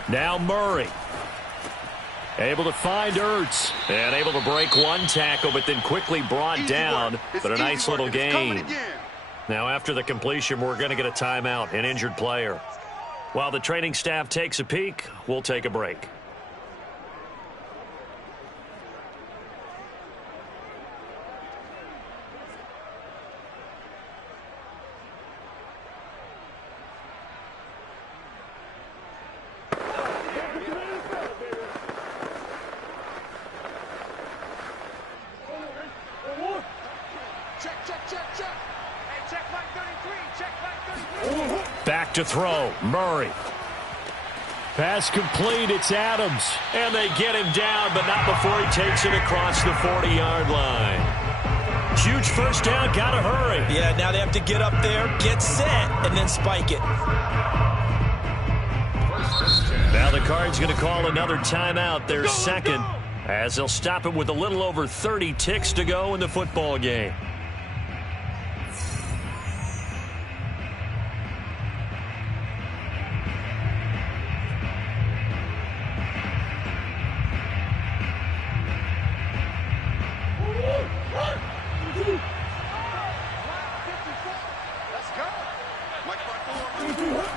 Now Murray. Able to find Ertz. And able to break one tackle, but then quickly brought down. But a nice little gain. Now after the completion, we're going to get a timeout, an injured player. While the training staff takes a peek, we'll take a break. Back to throw. Murray. Pass complete. It's Adams. And they get him down, but not before he takes it across the 40-yard line. Huge first down. Got to hurry. Yeah, now they have to get up there, get set, and then spike it. Now the Cards going to call another timeout, their second, as they'll stop it with a little over 30 ticks to go in the football game.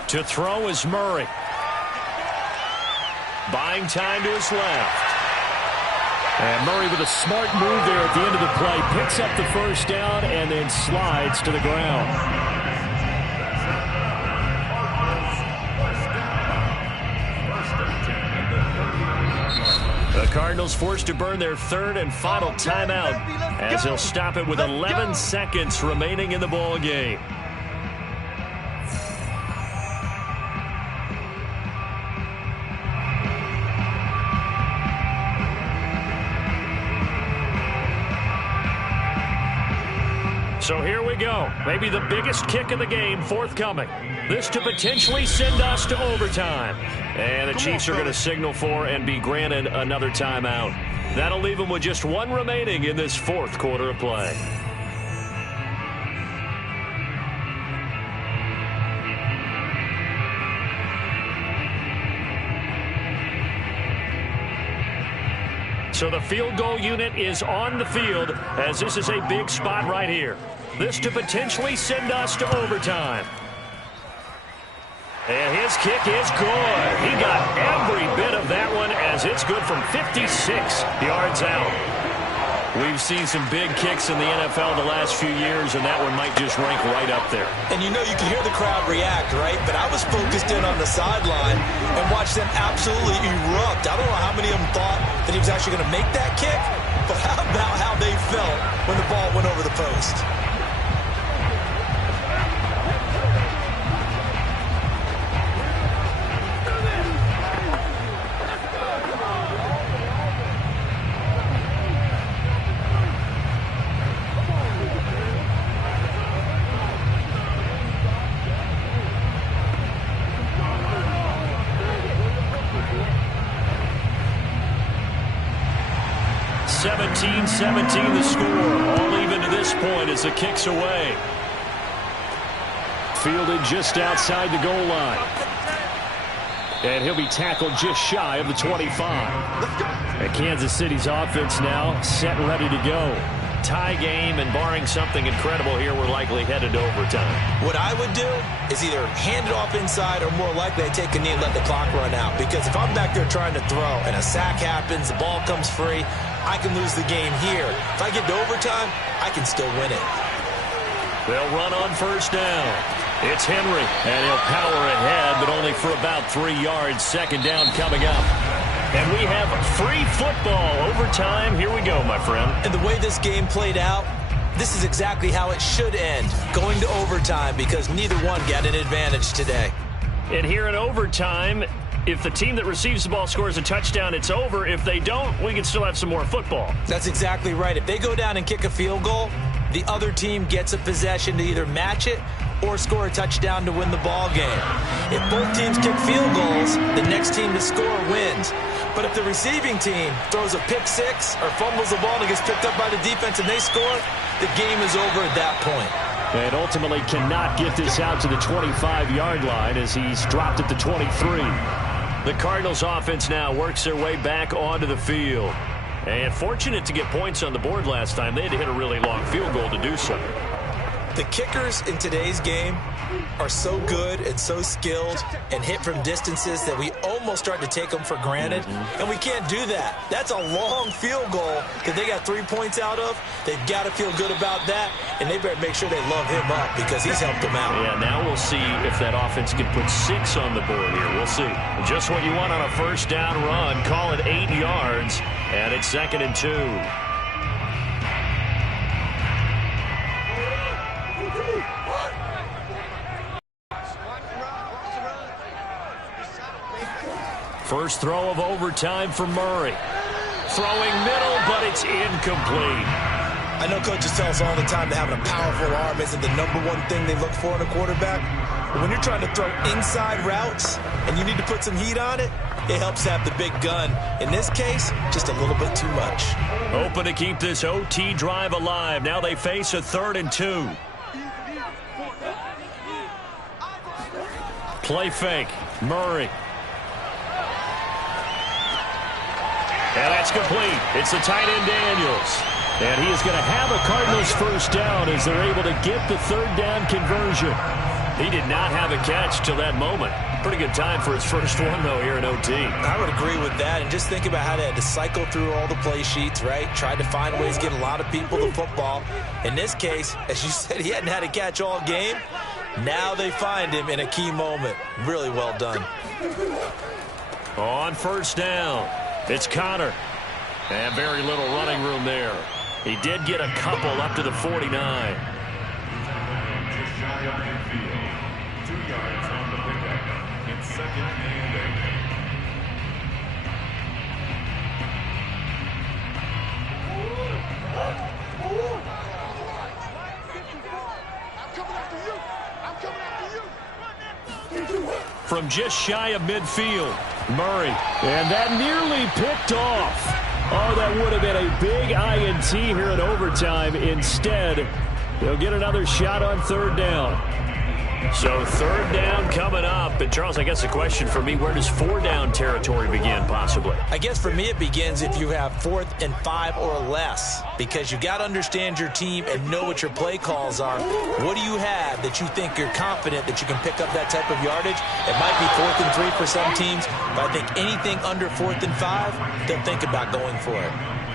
To throw is Murray. Buying time to his left. And Murray with a smart move there at the end of the play. Picks up the first down and then slides to the ground. The Cardinals forced to burn their third and final timeout as they'll stop it with 11 seconds remaining in the ball game. So here we go. Maybe the biggest kick of the game forthcoming. This to potentially send us to overtime. And the Chiefs are going to signal for and be granted another timeout. That'll leave them with just one remaining in this fourth quarter of play. So the field goal unit is on the field as this is a big spot right here. This to potentially send us to overtime. And his kick is good. He got every bit of that one as it's good from 56 yards out. We've seen some big kicks in the NFL the last few years, and that one might just rank right up there. And you know you can hear the crowd react, right? But I was focused in on the sideline and watched them absolutely erupt. I don't know how many of them thought that he was actually going to make that kick, but how about how they felt when the ball went over the post? 17-17 the score. All even to this point as the kick's away. Fielded just outside the goal line. And he'll be tackled just shy of the 25. And Kansas City's offense now set and ready to go. Tie game, and barring something incredible here, we're likely headed to overtime. What I would do is either hand it off inside or more likely I take a knee and let the clock run out. Because if I'm back there trying to throw and a sack happens, the ball comes free, I can lose the game here. If I get to overtime, I can still win it. They'll run on first down. It's Henry, and he'll power ahead, but only for about 3 yards. Second down coming up. And we have free football. Overtime. Here we go, my friend. And the way this game played out, this is exactly how it should end, going to overtime, because neither one got an advantage today. And here in overtime, if the team that receives the ball scores a touchdown, it's over. If they don't, we can still have some more football. That's exactly right. If they go down and kick a field goal, the other team gets a possession to either match it or score a touchdown to win the ball game. If both teams kick field goals, the next team to score wins. But if the receiving team throws a pick six or fumbles the ball and gets picked up by the defense and they score, the game is over at that point. And ultimately cannot get this out to the 25-yard line as he's dropped at the 23. The Cardinals offense now works their way back onto the field. And fortunate to get points on the board last time. They had to hit a really long field goal to do so. The kickers in today's game are so good and so skilled and hit from distances that we almost start to take them for granted. And we can't do that. That's a long field goal that they got 3 points out of. They've got to feel good about that, and they better make sure they love him up because he's helped them out. Yeah, now we'll see if that offense can put 6 on the board here. We'll see. Just what you want on a first down run. Call it 8 yards, and it's 2nd and 2. First throw of overtime for Murray. Throwing middle, but it's incomplete. I know coaches tell us all the time that having a powerful arm isn't the #1 thing they look for in a quarterback. But when you're trying to throw inside routes and you need to put some heat on it, it helps to have the big gun. In this case, just a little bit too much. Open to keep this OT drive alive. Now they face a 3rd and 2. Play fake. Murray. And that's complete. It's the tight end Daniels. And he is going to have a Cardinals first down as they're able to get the 3rd down conversion. He did not have a catch till that moment. Pretty good time for his first one, though, here in OT. I would agree with that. And just think about how they had to cycle through all the play sheets, right? Tried to find ways to get a lot of people the football. In this case, as you said, he hadn't had a catch all game. Now they find him in a key moment. Really well done. On first down, it's Connor. And very little running room there. He did get a couple up to the 49. Just shy of midfield. 2 yards on the pickup. It's 2nd and 8. From just shy of midfield, Murray. And that nearly picked off. Oh, that would have been a big INT here in overtime. Instead, they'll get another shot on 3rd down. So 3rd down coming up. And Charles, I guess the question for me, where does 4 down territory begin possibly? I guess for me it begins if you have 4th and 5 or less, because you got to understand your team and know what your play calls are. What do you have that you think you're confident that you can pick up that type of yardage? It might be 4th and 3 for some teams, but I think anything under 4th and 5, they'll think about going for it.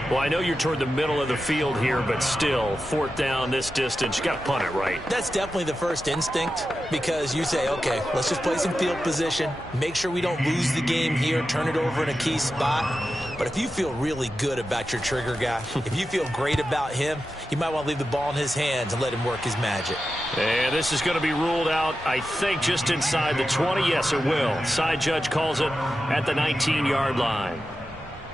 Well, I know you're toward the middle of the field here, but still, 4th down this distance, you got to punt it, right? That's definitely the first instinct, because you say, okay, let's just play some field position, make sure we don't lose the game here, turn it over in a key spot. But if you feel really good about your trigger guy, if you feel great about him, you might want to leave the ball in his hands and let him work his magic. And this is going to be ruled out, I think, just inside the 20. Yes, it will. Side judge calls it at the 19-yard line.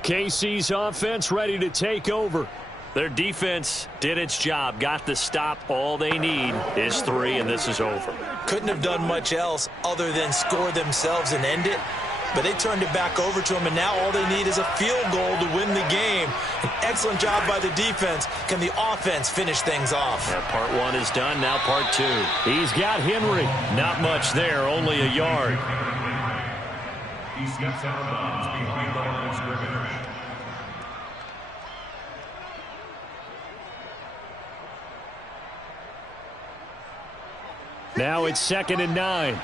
KC's offense ready to take over. Their defense did its job, got the stop. All they need is 3, and this is over. Couldn't have done much else other than score themselves and end it. But they turned it back over to him, and now all they need is a field goal to win the game. An excellent job by the defense. Can the offense finish things off? Yeah, part 1 is done, now part 2. He's got Henry. Not much there, only a yard. He steps out of bounds behind the line of scrimmage. Now it's 2nd and 9.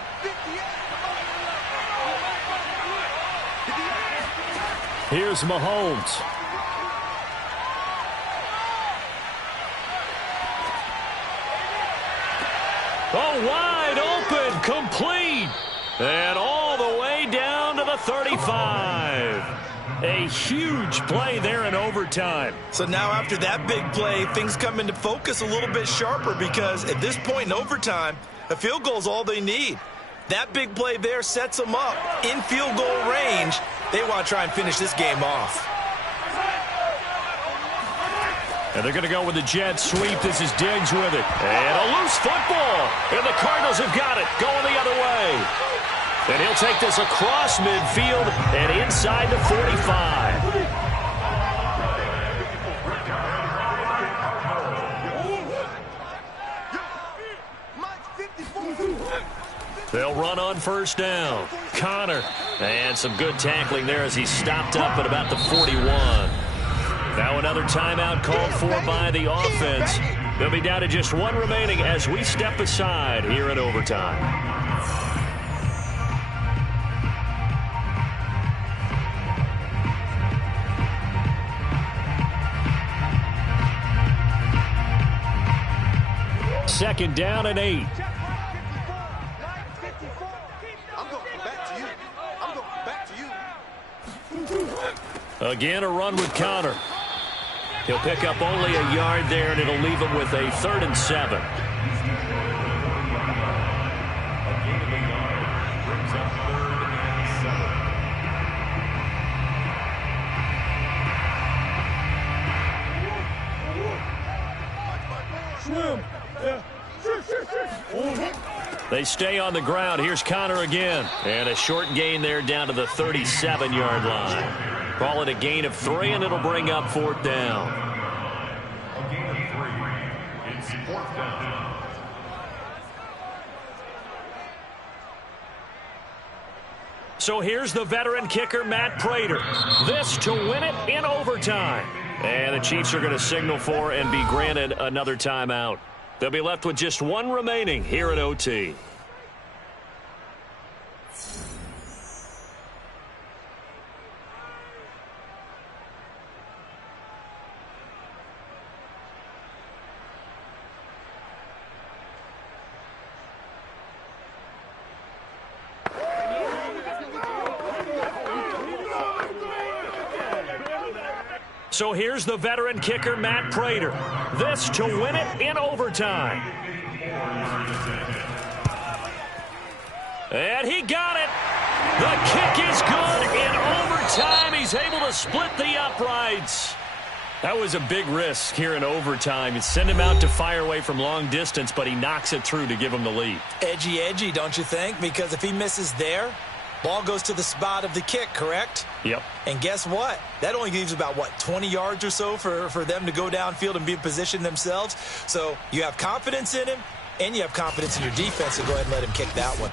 Here's Mahomes. Oh, wide open, complete. And all the way down to the 35. A huge play there in overtime. So now after that big play, things come into focus a little bit sharper because at this point in overtime, a field goal is all they need. That big play there sets them up in field goal range. They want to try and finish this game off. And they're going to go with the jet sweep. This is Diggs with it. And a loose football. And the Cardinals have got it. Going the other way. And he'll take this across midfield and inside the 45. They'll run on first down. Connor. And some good tackling there as he stopped up at about the 41. Now another timeout called for by the offense. They'll be down to just one remaining as we step aside here in overtime. Second down and 8. I'm going back to you. I'm going back to you. Again, a run with Connor. He'll pick up only a yard there, and it'll leave him with a 3rd and 7. They stay on the ground. Here's Connor again. And a short gain there down to the 37-yard line. Call it a gain of 3, and it'll bring up 4th down. A gain of 3. It's 4th down. So here's the veteran kicker, Matt Prater. This to win it in overtime. And the Chiefs are going to signal for and be granted another timeout. They'll be left with just one remaining here at OT. So here's the veteran kicker, Matt Prater. This to win it in overtime. And he got it. The kick is good in overtime. He's able to split the uprights. That was a big risk here in overtime. You send him out to fire away from long distance, but he knocks it through to give him the lead. Edgy, don't you think? Because if he misses there, ball goes to the spot of the kick, correct? Yep. And guess what? That only leaves about, 20 yards or so for them to go downfield and be in position themselves. So you have confidence in him, and you have confidence in your defense to go ahead and let him kick that one.